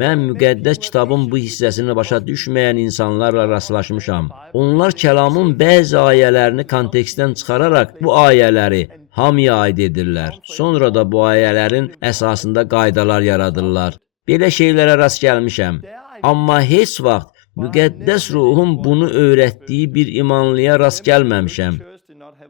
Mən müqəddəs kitabın bu hissəsini başa düşməyən insanlarla rastlaşmışam. Onlar kəlamın bəzi ayələrini kontekstdən çıxararaq bu ayələri hamıya aid edirlər. Sonra da bu ayələrin əsasında qaydalar yaradırlar. Belə şeylərə rast gəlmişəm. Amma heç vaxt müqəddəs ruhun bunu öyrətdiyi bir imanlıya rast gəlməmişəm.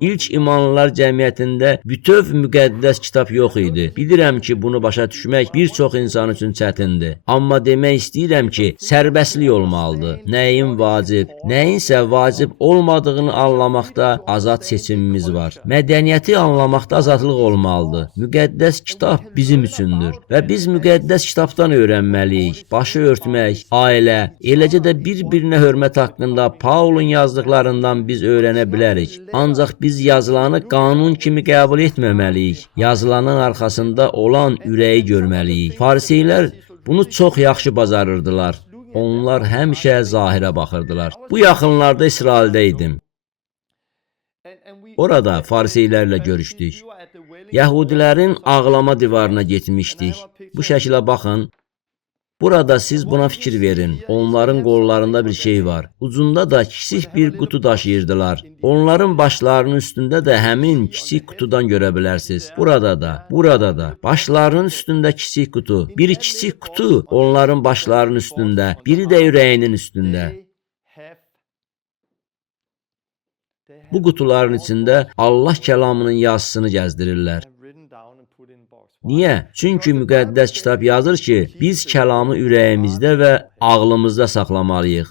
İlk imanlılar cəmiyyətində bütöv müqəddəs kitab yox idi. Bilirəm ki, bunu başa düşmək bir çox insan üçün çətindir. Amma demək istəyirəm ki, sərbəstlik olmalıdır. Nəyin vacib, nəyinsə vacib olmadığını anlamaqda azad seçimimiz var. Mədəniyyəti anlamaqda azadlıq olmalıdır. Müqəddəs kitab bizim üçündür və biz müqəddəs kitabdan öyrənməliyik. Başı örtmək, ailə, eləcə də bir-birinə hörmət haqqında Paulun yazdıqlarından biz öyrənə bilərik. Ancaq biz yazılanı qanun kimi qəbul etməməliyik. Yazılanın arxasında olan ürəyi görməliyik. Fariseylər bunu çox yaxşı bacarırdılar. Onlar həmişə zahirə baxırdılar. Bu yaxınlarda İsraildə idim. Orada fariseylərlə görüşdük. Yəhudilərin ağlama divarına getmişdik. Bu şəkilə baxın. Burada siz buna fikir verin. Onların qollarında bir şey var. Ucunda da kiçik bir qutu daşıyırdılar. Onların başlarının üstündə də həmin kiçik qutudan görə bilərsiniz. Burada da. Başlarının üstündə kiçik qutu. Bir kiçik qutu onların başlarının üstündə, biri də ürəyinin üstündə. Bu qutuların içində Allah kəlamının yazısını gəzdirirlər. Niyə? Çünki müqəddəs kitab yazır ki, biz kəlamı ürəyimizdə və ağlımızda saxlamalıyıq.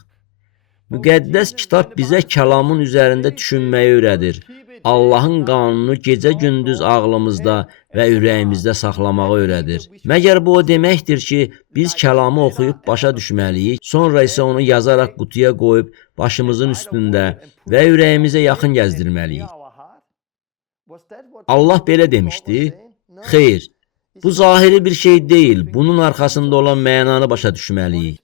Müqəddəs kitab bizə kəlamın üzərində düşünməyi öyrədir. Allahın qanunu gecə-gündüz ağlımızda və ürəyimizdə saxlamağı öyrədir. Məgər bu o deməkdir ki, biz kəlamı oxuyub başa düşməliyik, sonra isə onu yazaraq qutuya qoyub başımızın üstündə və ürəyimizə yaxın gəzdirməliyik. Allah belə demişdi? Xeyr. Bu zahiri bir şey deyil, bunun arxasında olan mənanı başa düşməliyik.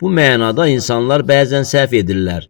Bu mənada insanlar bəzən səhv edirlər.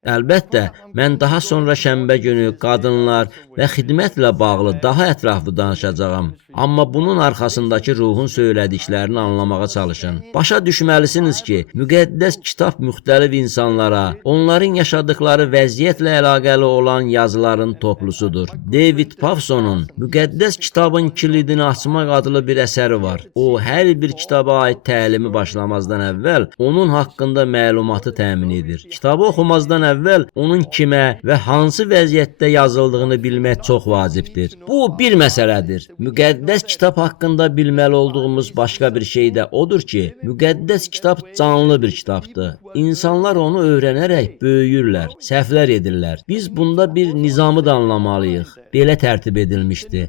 Əlbəttə, mən daha sonra şənbə günü qadınlar və xidmətlə bağlı daha ətraflı danışacağam. Amma bunun arxasındakı ruhun söylədiklərini anlamağa çalışın. Başa düşməlisiniz ki, müqəddəs kitab müxtəlif insanlara, onların yaşadıkları vəziyyətlə əlaqəli olan yazıların toplusudur. David Pavsonun Müqəddəs kitabın kilidini açmaq adlı bir əsəri var. O, hər bir kitaba aid təlimi başlamazdan əvvəl onun haqqında məlumatı təmin edir. Kitabı oxumazdan əvvəl onun kimə və hansı vəziyyətdə yazıldığını bilmək çox vacibdir. Bu bir məsələdir. Müqəddəs kitab haqqında bilməli olduğumuz başqa bir şey də odur ki, müqəddəs kitab canlı bir kitabdır. İnsanlar onu öyrənərək böyüyürlər, səhvlər edirlər. Biz bunda bir nizamı da anlamalıyıq. Belə tərtib edilmişdi.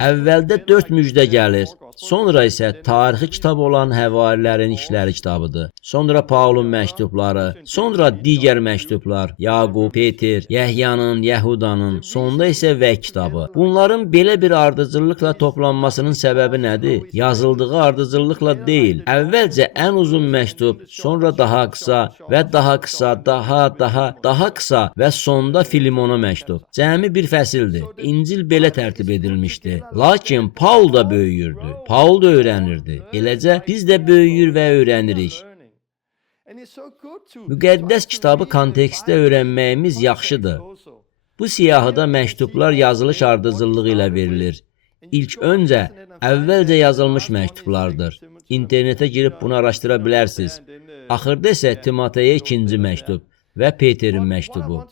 Əvvəldə 4 müjdə gəlir. Sonra isə tarixi kitab olan Həvarilərin işləri kitabıdır. Sonra Paulun məktubları, sonra digər məktublar, Yaqub, Peter, Yəhyanın, Yəhudanın, sonda isə Vəh kitabı. Bunların belə bir ardıcıllıqla toplanmasının səbəbi nədir? Yazıldığı ardıcıllıqla deyil. Əvvəlcə ən uzun məktub, sonra daha qısa və daha qısa, daha qısa və sonda Filimona məktub. Cəmi bir fəsildir. İncil belə tərtib edilmişdi. Lakin Paul da böyüyürdü. Paul da öyrənirdi. Eləcə biz də böyüyür və öyrənirik. Müqəddəs kitabı kontekstdə öyrənməyimiz yaxşıdır. Bu siyahıda məktublar yazılış ardıcıllığı ilə verilir. İlk öncə əvvəlcə yazılmış məktublardır. İnternetə girib bunu araşdıra bilərsiniz. Axırda isə Timoteyə 2-ci məktub və Peterin məktubu.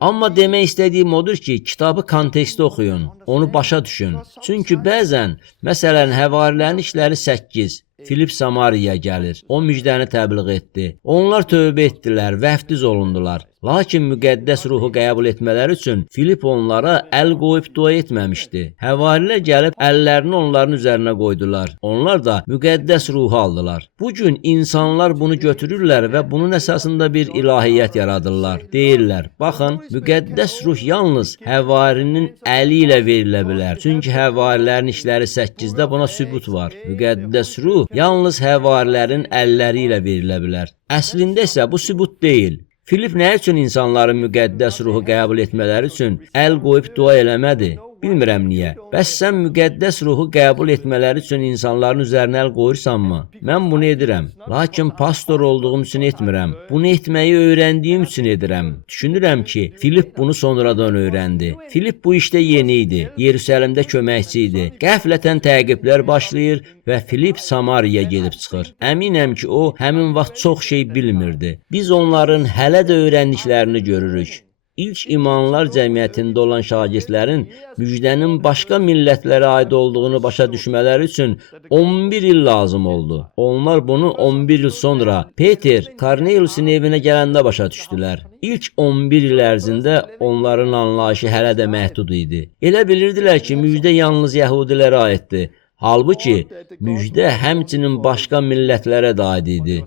Amma demək istədiyim odur ki, kitabı kontekstdə oxuyun, onu başa düşün. Çünki bəzən, məsələn, Həvarilərin işləri 8, Filip Samariyaya gəlir, o müjdəni təbliğ etdi. Onlar tövbə etdilər, vəftiz olundular. Lakin müqəddəs ruhu qəbul etmələri üçün Filip onlara əl qoyub dua etməmişdi. Həvarilər gəlib əllərini onların üzərinə qoydular. Onlar da müqəddəs ruhu aldılar. Bugün insanlar bunu götürürlər və bunun əsasında bir ilahiyyət yaradırlar. Deyirlər, baxın, müqəddəs ruh yalnız həvarinin əli ilə verilə bilər. Çünki həvarilərin işləri 8-də buna sübut var. Müqəddəs ruh yalnız həvarilərin əlləri ilə verilə bilər. Əslində isə bu sübut deyil. Filip nə üçün insanların müqəddəs ruhu qəbul etmələri üçün əl qoyub dua eləmədi? Bilmirəm niyə. Bəs sən müqəddəs ruhu qəbul etmələri üçün insanların üzərinə əl qoyursanmı? Mən bunu edirəm. Lakin pastor olduğum üçün etmirəm. Bunu etməyi öyrəndiyim üçün edirəm. Düşünürəm ki, Filip bunu sonradan öyrəndi. Filip bu işdə yeni idi. Yerusəlimdə köməkçi idi. Qəflətən təqiblər başlayır və Filip Samariyaya gedib çıxır. Əminəm ki, o həmin vaxt çox şey bilmirdi. Biz onların hələ də öyrəndiklərini görürük. İlk imanlar cəmiyyətində olan şagirdlərin müjdənin başqa millətlərə aid olduğunu başa düşmələri üçün 11 il lazım oldu. Onlar bunu 11 il sonra Peter Korneliusun evinə gələndə başa düşdülər. İlk 11 il ərzində onların anlayışı hələ də məhdud idi. Elə bilirdilər ki, müjdə yalnız yəhudilərə aiddir. Halbuki müjdə həmçinin başqa millətlərə də aid idi.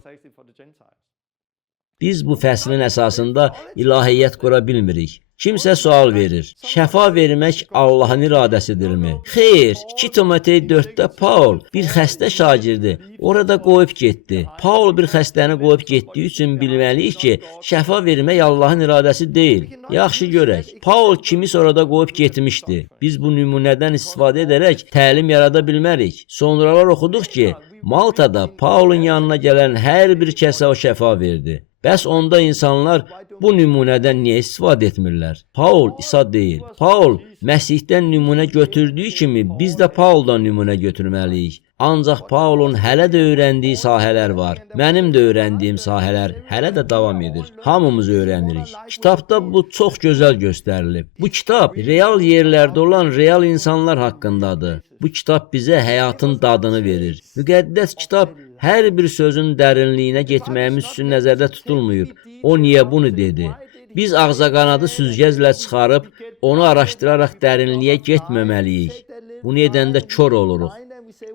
Biz bu fəslin əsasında ilahiyyət qura bilmirik. Kimsə sual verir. Şəfa vermək Allahın iradəsidirmi? Xeyr, 2 Timotey 4-də Paul bir xəstə şagirdi orada qoyub getdi. Paul bir xəstəni qoyub getdiyi üçün bilməliyik ki, şəfa vermək Allahın iradəsi deyil. Yaxşı görək. Paul kimisə orada qoyub getmişdi. Biz bu nümunədən istifadə edərək təlim yarada bilmərik. Sonralar oxuduq ki, Maltada Paulun yanına gələn hər bir kəsə o şəfa verdi. Bəs onda insanlar bu nümunədən niyə istifadə etmirlər? Paul İsa deyil. Paul Məsihdən nümunə götürdüyü kimi biz də Pauldan nümunə götürməliyik. Ancaq Paulun hələ də öyrəndiyi sahələr var. Mənim də öyrəndiyim sahələr hələ də davam edir. Hamımız öyrənirik. Kitabda bu çox gözəl göstərilib. Bu kitab real yerlərdə olan real insanlar haqqındadır. Bu kitab bizə həyatın dadını verir. Müqəddəs kitab hər bir sözün dərinliyinə getməyimiz üçün nəzərdə tutulmayıb. O niyə bunu dedi? Biz ağzaqanadı süzgəclə çıxarıb, onu araşdıraraq dərinliyə getməməliyik. Bunu edəndə kör oluruq.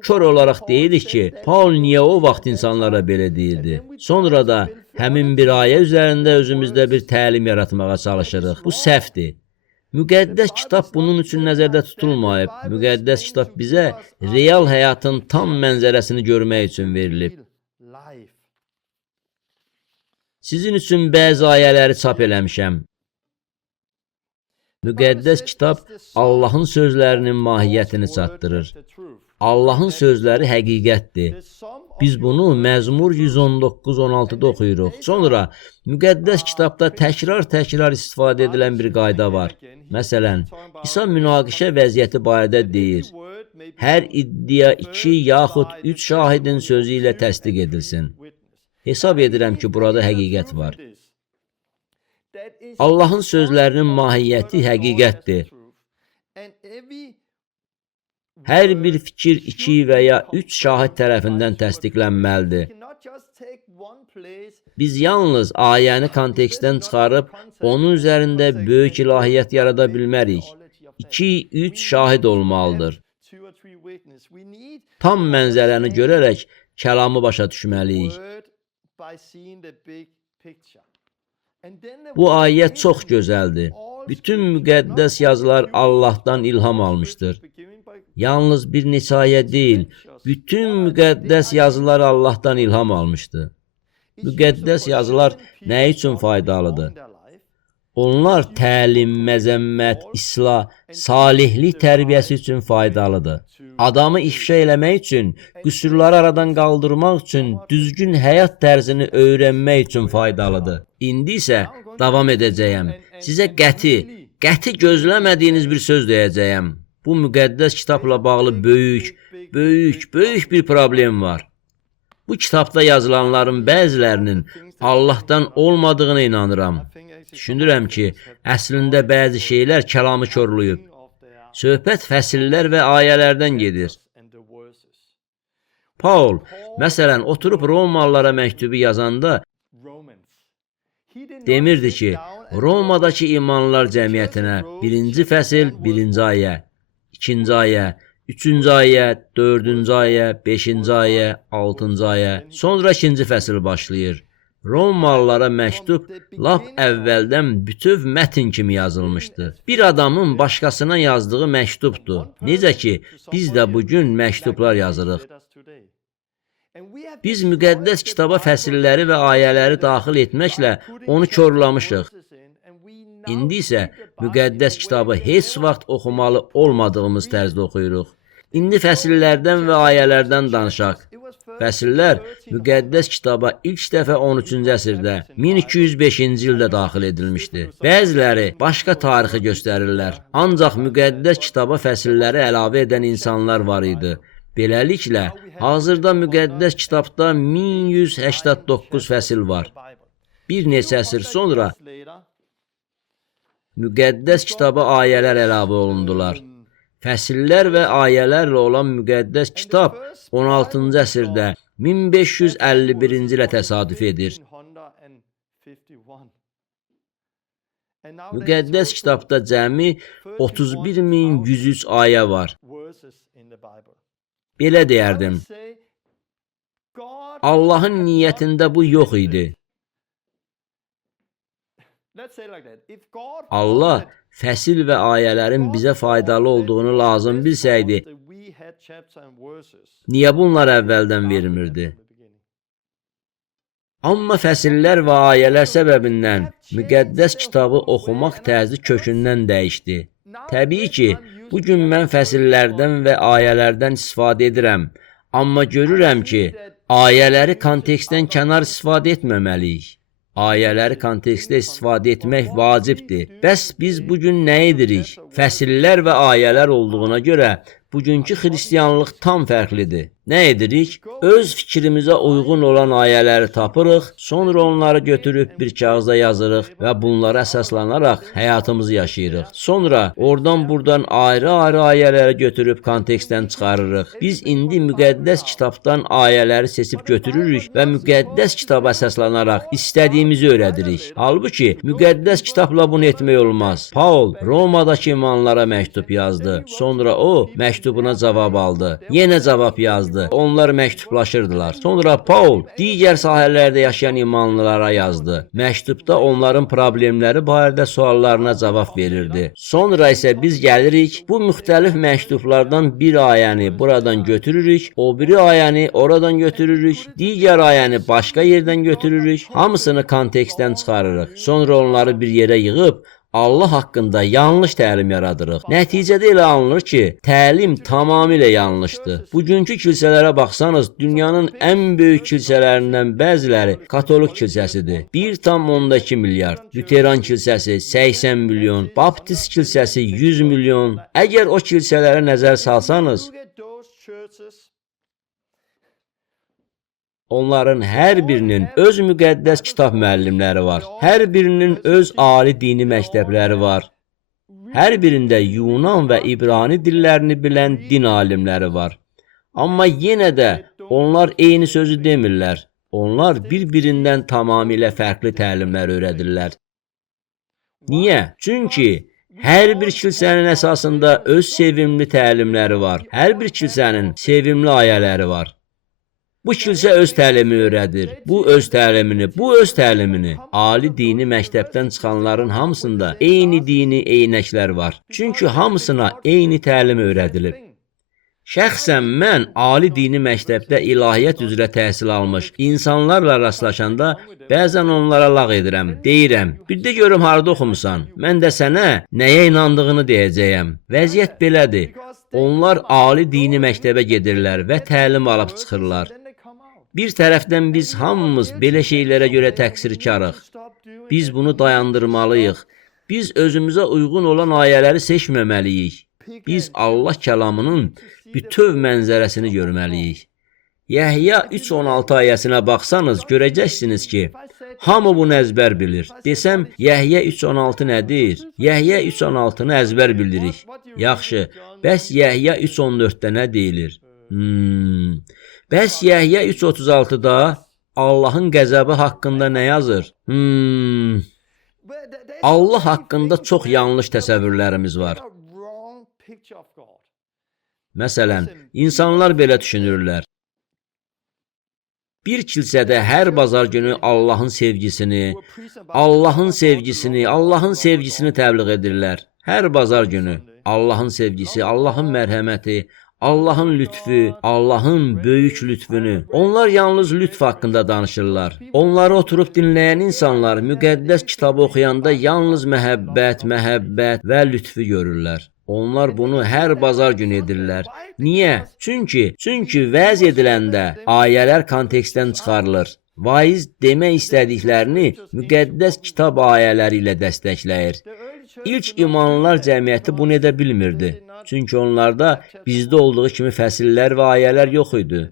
Kör olaraq deyirik ki, Paul niyə o vaxt insanlara belə deyirdi? Sonra da həmin bir ayə üzərində özümüzdə bir təlim yaratmağa çalışırıq. Bu səhvdir. Müqəddəs kitab bunun üçün nəzərdə tutulmayıb. Müqəddəs kitab bizə real həyatın tam mənzərəsini görmək üçün verilib. Sizin üçün bəzi ayələri çap eləmişəm. Müqəddəs kitab Allahın sözlərinin mahiyyətini çatdırır. Allahın sözləri həqiqətdir. Biz bunu Məzmur 119-16-da oxuyuruq. Sonra müqəddəs kitabda təkrar istifadə edilən bir qayda var. Məsələn, İsa münaqişə vəziyyəti barədə deyir. Hər iddia 2 yaxud 3 şahidin sözü ilə təsdiq edilsin. Hesab edirəm ki, burada həqiqət var. Allahın sözlərinin mahiyyəti həqiqətdir. Hər bir fikir 2 və ya 3 şahid tərəfindən təsdiqlənməlidir. Biz yalnız ayəni kontekstdən çıxarıb, onun üzərində böyük ilahiyyət yarada bilmərik. 2-3 şahid olmalıdır. Tam mənzərəni görərək kəlamı başa düşməliyik. Bu ayə çox gözəldir. Bütün müqəddəs yazılar Allahdan ilham almışdır. Yalnız bir neçə ayə deyil, bütün müqəddəs yazılar Allahdan ilham almışdı. Müqəddəs yazılar nə üçün faydalıdır? Onlar təlim, məzəmmət, islah, salihlik tərbiyəsi üçün faydalıdır. Adamı ifşa eləmək üçün, qüsurları aradan qaldırmaq üçün, düzgün həyat tərzini öyrənmək üçün faydalıdır. İndi isə davam edəcəyəm. Sizə qəti gözləmədiyiniz bir söz deyəcəyəm. Bu müqəddəs kitabla bağlı böyük bir problem var. Bu kitabda yazılanların bəzilərinin Allahdan olmadığına inanıram. Düşünürəm ki, əslində bəzi şeylər kəlamı korlayıb. Söhbət fəsillər və ayələrdən gedir. Paul, məsələn, oturub Romalılara məktubu yazanda demirdi ki, Romadakı imanlılar cəmiyyətinə 1-ci fəsil, 1-ci ayə, 2-ci ayə, 3-cü ayə, 4-cü ayə, 5-ci ayə, 6-cı ayə, sonra 2-ci fəsil başlayır. Romalılara məktub lap əvvəldən bütöv mətn kimi yazılmışdı. Bir adamın başqasına yazdığı məktubdur. Necə ki, biz də bugün məktublar yazırıq. Biz müqəddəs kitaba fəsilləri və ayələri daxil etməklə onu korlamışıq. İndi isə müqəddəs kitabı heç vaxt oxumalı olmadığımız tərzdə oxuyuruq. İndi fəsillərdən və ayələrdən danışaq. Fəsillər müqəddəs kitaba ilk dəfə 13-cü əsrdə 1205-ci ildə daxil edilmişdi. Bəziləri başqa tarixi göstərirlər. Ancaq müqəddəs kitaba fəsilləri əlavə edən insanlar var idi. Beləliklə, hazırda müqəddəs kitabda 1189 fəsil var. Bir neçə əsr sonra müqəddəs kitaba ayələr əlavə olundular. Fəsillər və ayələrlə olan müqəddəs kitab 16-cı əsrdə 1551-ci ilə təsadüf edir. Müqəddəs kitabda cəmi 31103 ayə var. Belə deyərdim. Allahın niyyətində bu yox idi. Allah fəsil və ayələrin bizə faydalı olduğunu lazım bilsəydi, niyə bunlar əvvəldən vermirdi? Amma fəsillər və ayələr səbəbindən müqəddəs kitabı oxumaq tərzi kökündən dəyişdi. Təbii ki, bugün mən fəsillərdən və ayələrdən istifadə edirəm, amma görürəm ki, ayələri kontekstdən kənar istifadə etməməliyik. Ayələri kontekstdə istifadə etmək vacibdir. Bəs biz bugün nə edirik? Fəsillər və ayələr olduğuna görə bugünkü xristianlıq tam fərqlidir. Nə edirik? Öz fikrimizə uyğun olan ayələri tapırıq, sonra onları götürüb bir kağıza yazırıq və bunlara əsaslanaraq həyatımızı yaşayırıq. Sonra oradan-buradan ayrı-ayrı ayələri götürüb kontekstdən çıxarırıq. Biz indi müqəddəs kitabdan ayələri seçib götürürük və müqəddəs kitaba əsaslanaraq istədiyimizi öyrədirik. Halbuki müqəddəs kitabla bunu etmək olmaz. Paul Romadakı imanlara məktub yazdı. Sonra o məktubuna cavab aldı. Yenə cavab yazdı. Onlar məktublaşırdılar. Sonra Paul digər sahələrdə yaşayan imanlılara yazdı. Məktubda onların problemləri barədə suallarına cavab verirdi. Sonra isə biz gəlirik, bu müxtəlif məktublardan bir ayəni buradan götürürük, o biri ayəni oradan götürürük, digər ayəni başqa yerdən götürürük, hamısını kontekstdən çıxarırıq. Sonra onları bir yerə yığıb Allah haqqında yanlış təlim yaradırıq. Nəticədə elə anılır ki, təlim tamamilə yanlışdır. Bugünkü kilsələrə baxsanız, dünyanın ən böyük kilsələrindən bəziləri Katolik kilsəsidir. 1,2 milyard. Lüteran kilsəsi 80 milyon. Baptist kilsəsi 100 milyon. Əgər o kilsələrə nəzər salsanız, onların hər birinin öz müqəddəs kitab müəllimləri var. Hər birinin öz ali dini məktəbləri var. Hər birində Yunan və İbrani dillərini bilən din alimləri var. Amma yenə də onlar eyni sözü demirlər. Onlar bir-birindən tamamilə fərqli təlimlər öyrədirlər. Niyə? Çünki hər bir kilsənin əsasında öz sevimli təlimləri var. Hər bir kilsənin sevimli ayələri var. Bu kilsə öz təlimi öyrədir. Bu öz təlimini. Ali dini məktəbdən çıxanların hamısında eyni dini eynəklər var. Çünki hamısına eyni təlim öyrədilib. Şəxsən mən ali dini məktəbdə ilahiyyat üzrə təhsil almış insanlarla rastlaşanda bəzən onlara lağ edirəm. Deyirəm, bir də görüm harda oxumusan. Mən də sənə nəyə inandığını deyəcəyəm. Vəziyyət belədir. Onlar ali dini məktəbə gedirlər və təlim alıb çıxırlar. Bir tərəfdən biz hamımız belə şeylərə görə təqsirkarıq. Biz bunu dayandırmalıyıq. Biz özümüzə uyğun olan ayələri seçməməliyik. Biz Allah kəlamının bütöv mənzərəsini görməliyik. Yəhya 3:16 ayəsinə baxsanız görəcəksiniz ki, hamı bunu əzbər bilir. Desəm, Yəhya 3:16 nədir? Yəhya 3:16-nı əzbər bilirik. Yaxşı, bəs Yəhya 3:14-də nə deyilir? Bəs Yəhya 3:36-da Allahın qəzəbi haqqında nə yazır? Allah haqqında çox yanlış təsəvvürlərimiz var. Məsələn, insanlar belə düşünürlər. Bir kilsədə hər bazar günü Allahın sevgisini təbliğ edirlər. Hər bazar günü Allahın sevgisi, Allahın mərhəməti, Allahın lütfü, Allahın böyük lütfünü. Onlar yalnız lütf haqqında danışırlar. Onları oturub dinləyən insanlar müqəddəs kitabı oxuyanda yalnız məhəbbət və lütfü görürlər. Onlar bunu hər bazar günü edirlər. Niyə? Çünki vəz ediləndə ayələr kontekstdən çıxarılır. Vaiz demək istədiklərini müqəddəs kitab ayələri ilə dəstəkləyir. İlk imanlılar cəmiyyəti bunu edə bilmirdi. Çünki onlarda bizdə olduğu kimi fəsillər və ayələr yox idi.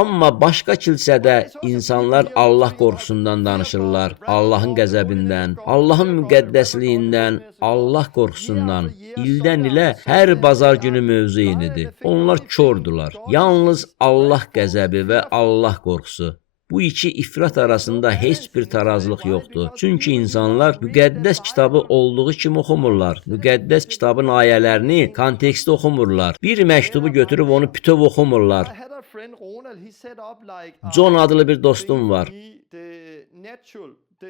Amma başqa kilsədə insanlar Allah qorxusundan danışırlar, Allahın qəzəbindən, Allahın müqəddəsliyindən, Allah qorxusundan. İldən ilə hər bazar günü mövzu eynidir. Onlar kordular. Yalnız Allah qəzəbi və Allah qorxusu. Bu iki ifrat arasında heç bir tarazlıq yoxdur. Çünki insanlar müqəddəs kitabı olduğu kimi oxumurlar. Müqəddəs kitabın ayələrini kontekstdə oxumurlar. Bir məktubu götürüb onu bütöv oxumurlar. John adlı bir dostum var.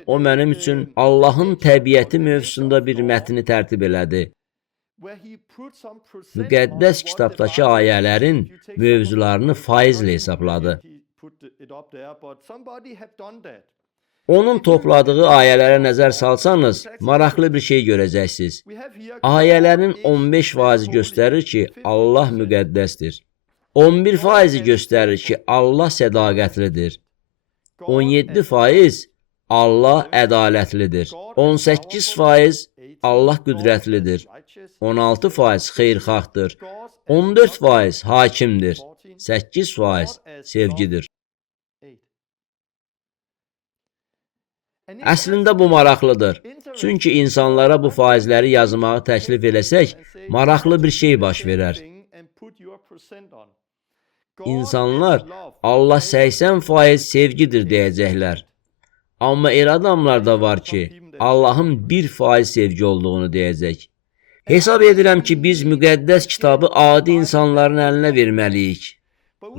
O mənim üçün Allahın təbiəti mövzusunda bir mətni tərtib elədi. Müqəddəs kitabdakı ayələrin mövzularını faizlə hesabladı. Onun topladığı ayələrə nəzər salsanız, maraqlı bir şey görəcəksiniz. Ayələrin 15% göstərir ki, Allah müqəddəsdir. 11% göstərir ki, Allah sədaqətlidir. 17% Allah ədalətlidir. 18% Allah qüdrətlidir. 16% xeyirxahdır. 14% hakimdir. 8% sevgidir. Əslində bu maraqlıdır. Çünki insanlara bu faizləri yazmağı təklif eləsək, maraqlı bir şey baş verər. İnsanlar Allah 80% sevgidir deyəcəklər. Amma elə adamlar da var ki, Allahın 1% sevgi olduğunu deyəcək. Hesab edirəm ki, biz müqəddəs kitabı adi insanların əlinə verməliyik.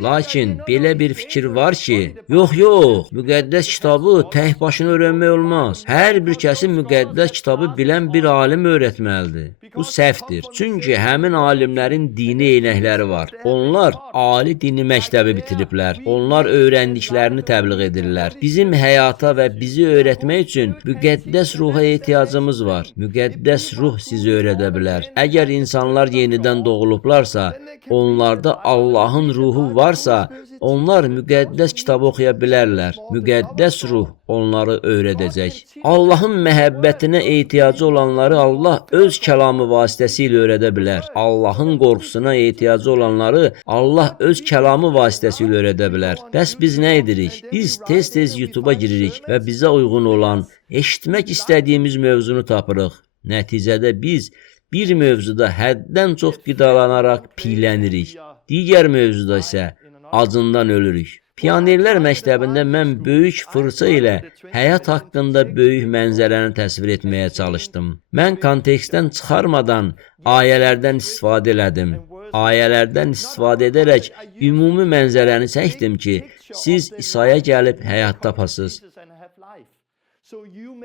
Lakin belə bir fikir var ki, yox, müqəddəs kitabı tək başına öyrənmək olmaz. Hər bir kəsin müqəddəs kitabı bilən bir alim öyrətməlidir. Bu səhvdir. Çünki həmin alimlərin dini eynəkləri var. Onlar ali dini məktəbi bitiriblər. Onlar öyrəndiklərini təbliğ edirlər. Bizim həyata və bizi öyrətmək üçün müqəddəs ruha ehtiyacımız var. Müqəddəs ruh sizi öyrədə bilər. Əgər insanlar yenidən doğulublarsa, onlarda Allahın ruhu varsa, onlar müqəddəs kitabı oxuya bilərlər. Müqəddəs ruh onları öyrədəcək. Allahın məhəbbətinə ehtiyacı olanları Allah öz kəlamı vasitəsilə öyrədə bilər. Allahın qorxusuna ehtiyacı olanları Allah öz kəlamı vasitəsilə öyrədə bilər. Bəs biz nə edirik? Biz tez-tez YouTube-a giririk və bizə uyğun olan, eşitmək istədiyimiz mövzunu tapırıq. Nəticədə biz bir mövzuda həddən çox qidalanaraq piylənirik. Digər mövzuda isə acından ölürük. Pionerlər məktəbində mən böyük fırça ilə həyat haqqında böyük mənzərəni təsvir etməyə çalışdım. Mən kontekstdən çıxarmadan ayələrdən istifadə elədim. Ayələrdən istifadə edərək ümumi mənzərəni çəkdim ki, siz İsa'ya gəlib həyat tapasınız.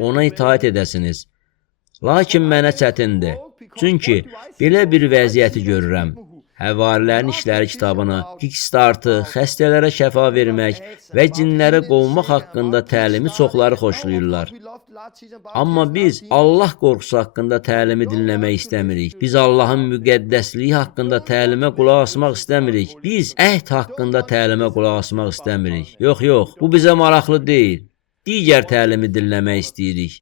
Ona itaat edəsiniz. Lakin mənə çətindir. Çünki belə bir vəziyyəti görürəm. Həvarilərin İşləri kitabını, Kickstartı, xəstələrə şəfa vermək və cinləri qovmaq haqqında təlimi çoxları xoşlayırlar. Amma biz Allah qorxusu haqqında təlimi dinləmək istəmirik. Biz Allahın müqəddəsliyi haqqında təlimə qulaq asmaq istəmirik. Biz əhd haqqında təlimə qulaq asmaq istəmirik. Yox, bu bizə maraqlı deyil. Digər təlimi dinləmək istəyirik.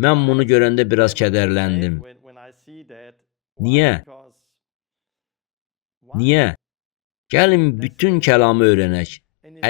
Mən bunu görəndə biraz kədərləndim. Niyə? Gəlin bütün kəlamı öyrənək.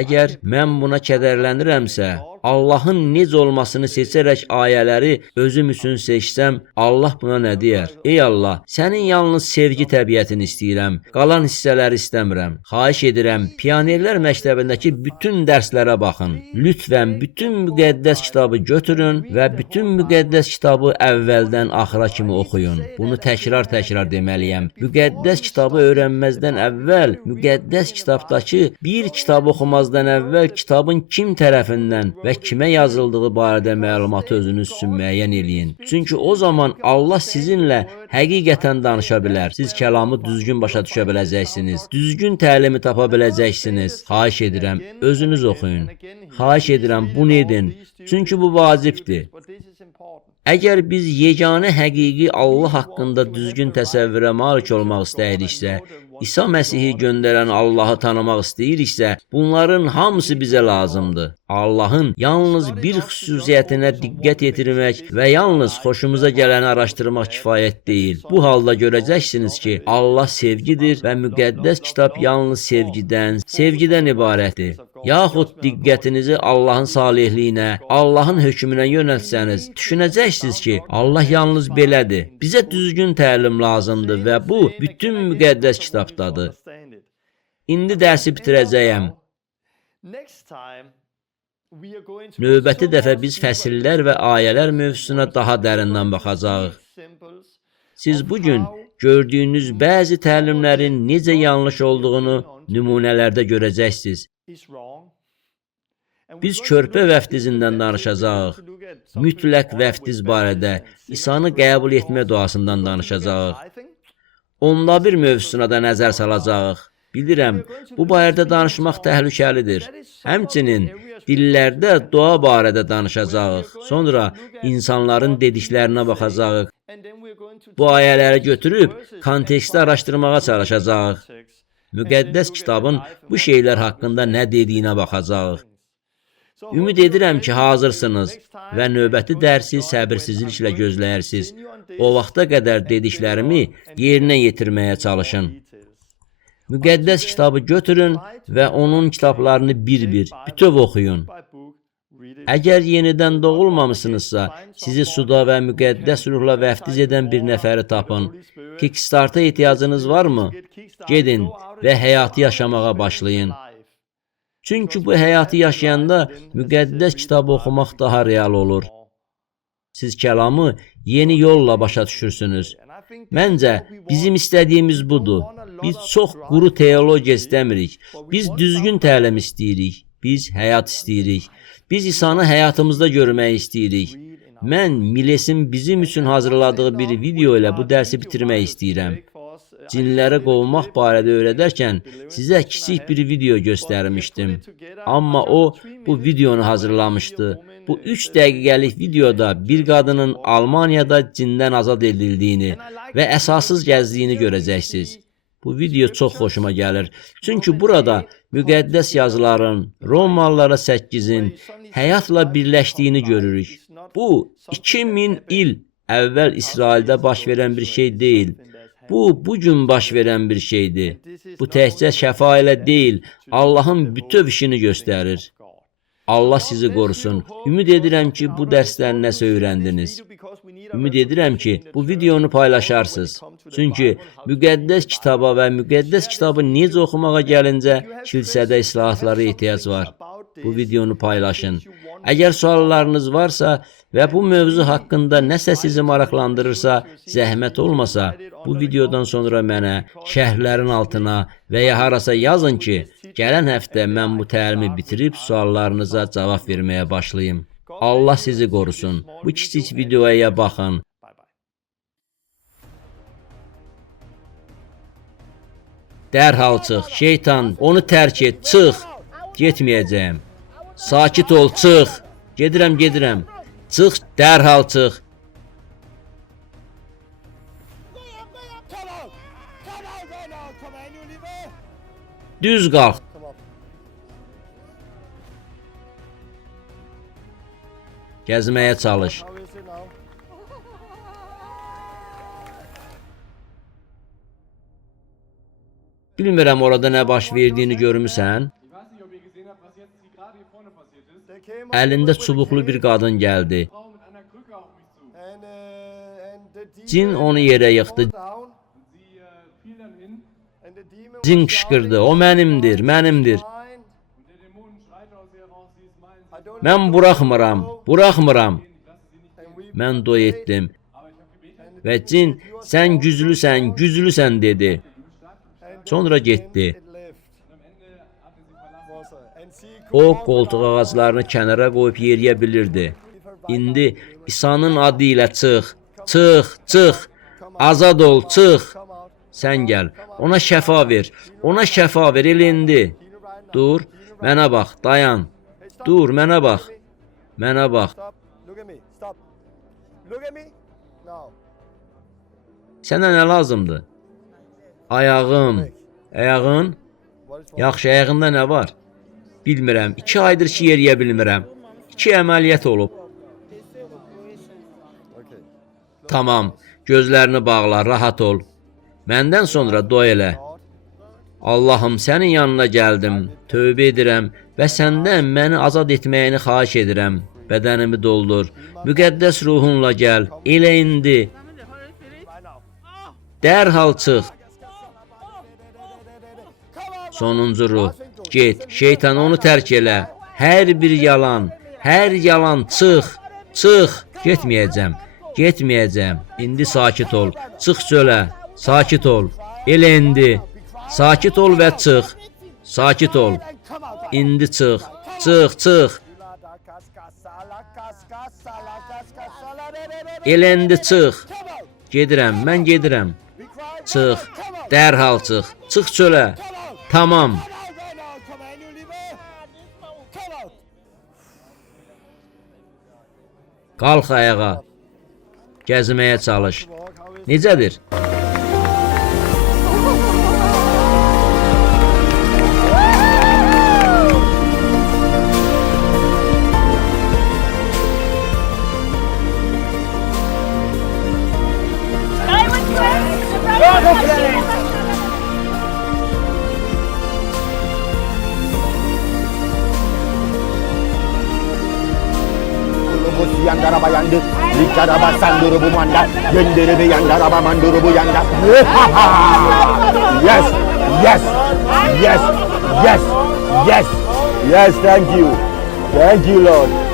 Əgər mən buna kədərlənirəmsə, Allahın necə olmasını seçərək ayələri özüm üçün seçsəm, Allah buna nə deyər? Ey Allah, sənin yalnız sevgi təbiətini istəyirəm, qalan hissələri istəmirəm. Xahiş edirəm, Pionerlər məktəbindəki bütün dərslərə baxın. Lütfən bütün müqəddəs kitabı götürün və bütün müqəddəs kitabı əvvəldən axıra kimi oxuyun. Bunu təkrar deməliyəm. Müqəddəs kitabı öyrənməzdən əvvəl, müqəddəs kitabdakı bir kitab oxumazdan əvvəl kitabın kim tərəfindən və kimə yazıldığı barədə məlumatı özünüz üçün müəyyən eləyin. Çünki o zaman Allah sizinlə həqiqətən danışa bilər. Siz kəlamı düzgün başa düşə biləcəksiniz. Düzgün təlimi tapa biləcəksiniz. Xahiş edirəm, özünüz oxuyun. Xahiş edirəm, bunu edin. Çünki bu vacibdir. Əgər biz yeganə həqiqi Allah haqqında düzgün təsəvvürə malik olmaq istəyiriksə, İsa Məsihi göndərən Allahı tanımaq istəyiriksə, bunların hamısı bizə lazımdır. Allahın yalnız bir xüsusiyyətinə diqqət yetirmək və yalnız xoşumuza gələni araşdırmaq kifayət deyil. Bu halda görəcəksiniz ki, Allah sevgidir və müqəddəs kitab yalnız sevgidən ibarətdir. Yaxud diqqətinizi Allahın salihliyinə, Allahın hökmünə yönəltsəniz, düşünəcəksiniz ki, Allah yalnız belədir. Bizə düzgün təlim lazımdır və bu bütün müqəddəs kitabdadır. İndi dərsi bitirəcəyəm. Növbəti dəfə biz fəsillər və ayələr mövzusuna daha dərindən baxacağıq. Siz bugün gördüyünüz bəzi təlimlərin necə yanlış olduğunu nümunələrdə görəcəksiniz. Biz körpə vəftizindən danışacağıq. Mütləq vəftiz barədə İsa'nı qəbul etmə duasından danışacağıq. Onda bir mövzusuna da nəzər salacağıq. Bilirəm, bu barədə danışmaq təhlükəlidir. Həmçinin dillərdə dua barədə danışacağıq. Sonra insanların dediklərinə baxacağıq. Bu ayələri götürüb konteksti araşdırmağa çalışacağıq. Müqəddəs kitabın bu şeylər haqqında nə dediyinə baxacağıq. Ümid edirəm ki, hazırsınız və növbəti dərsi səbirsizliklə gözləyirsiniz. O vaxta qədər dediklərimi yerinə yetirməyə çalışın. Müqəddəs kitabı götürün və onun kitablarını bir-bir, bütöv oxuyun. Əgər yenidən doğulmamısınızsa, sizi suda və müqəddəs ruhla vəftiz edən bir nəfəri tapın. Kickstart'a ehtiyacınız varmı? Gedin və həyatı yaşamağa başlayın. Çünki bu həyatı yaşayanda müqəddəs kitabı oxumaq daha real olur. Siz kəlamı yeni yolla başa düşürsünüz. Məncə, bizim istədiyimiz budur. Biz çox quru teologiya istəmirik. Biz düzgün təlim istəyirik. Biz həyat istəyirik. Biz İsa'nı həyatımızda görmək istəyirik. Mən Milesin bizim üçün hazırladığı bir video ilə bu dərsi bitirmək istəyirəm. Cinləri qovmaq barədə öyrədərkən sizə kiçik bir video göstərmişdim. Amma o, bu videonu hazırlamışdı. Bu 3 dəqiqəlik videoda bir qadının Almaniyada cindən azad edildiyini və əsassız gəzdiyini görəcəksiniz. Bu video çox xoşuma gəlir. Çünki burada müqəddəs yazıların, Romalılara 8-in həyatla birləşdiyini görürük. Bu, 2000 il əvvəl İsraildə baş verən bir şey deyil. Bu, bugün baş verən bir şeydir. Bu təkcə şəfa ilə deyil, Allahın bütöv işini göstərir. Allah sizi qorusun. Ümid edirəm ki, bu dərsdən nəsə öyrəndiniz. Ümid edirəm ki, bu videonu paylaşarsınız. Çünki müqəddəs kitaba və müqəddəs kitabı necə oxumağa gəlincə, kilsədə islahatlara ehtiyac var. Bu videonu paylaşın. Əgər suallarınız varsa və bu mövzu haqqında nəsə sizi maraqlandırırsa, zəhmət olmasa, bu videodan sonra mənə şərhlərin altına və ya harasa yazın ki, gələn həftə mən bu təlimi bitirib suallarınıza cavab verməyə başlayım. Allah sizi qorusun. Bu kiçik videoya baxın. Dərhal çıx. Şeytan, onu tərk et. Çıx. Getməyəcəyəm. Sakit ol, çıx. Gedirəm. Çıx, dərhal çıx. Düz qalx. Gəzməyə çalış. Bilmirəm orada nə baş verdiyini görmüsən? Əlində çubuqlu bir qadın gəldi. Cin onu yerə yıxdı. Cin qışqırdı. O mənimdir, mənimdir. Mən buraxmıram. Mən doy etdim. Və cin, sən güclüsən dedi. Sonra getdi. O, qoltuq ağaclarını kənara qoyub yeriyə bilirdi. İndi İsa'nın adı ilə çıx, çıx, azad ol, çıx. Sən gəl, ona şəfa ver, elə indi. Dur, mənə bax, dayan. Dur, mənə bax. Sənə nə lazımdır? Ayağın? Yaxşı, ayağında nə var? Bilmirəm, 2 aydır ki, yeriyə bilmirəm. 2 əməliyyat olub. Tamam, gözlərini bağla, rahat ol. Məndən sonra dua elə. Allahım, sənin yanına gəldim, tövbə edirəm və səndən məni azad etməyini xahiş edirəm. Bədənimi doldur, müqəddəs ruhunla gəl, elə indi. Dərhal çıx. Sonuncu ruh, get, şeytan onu tərk elə. Hər yalan, çıx. Getməyəcəm. İndi sakit ol, çıx çölə, sakit ol. Elə indi. Sakit ol və çıx. Sakit ol. İndi çıx. Elə indi çıx. Mən gedirəm. Çıx. Dərhal çıx. Çıx çölə. Tamam. Qalx ayağa. Gəzməyə çalış. Necədir? Yandara bayandı, dikara basandır bu manda, gönderi bir yandara bamandır bu yanda. Yes, thank you, Lord.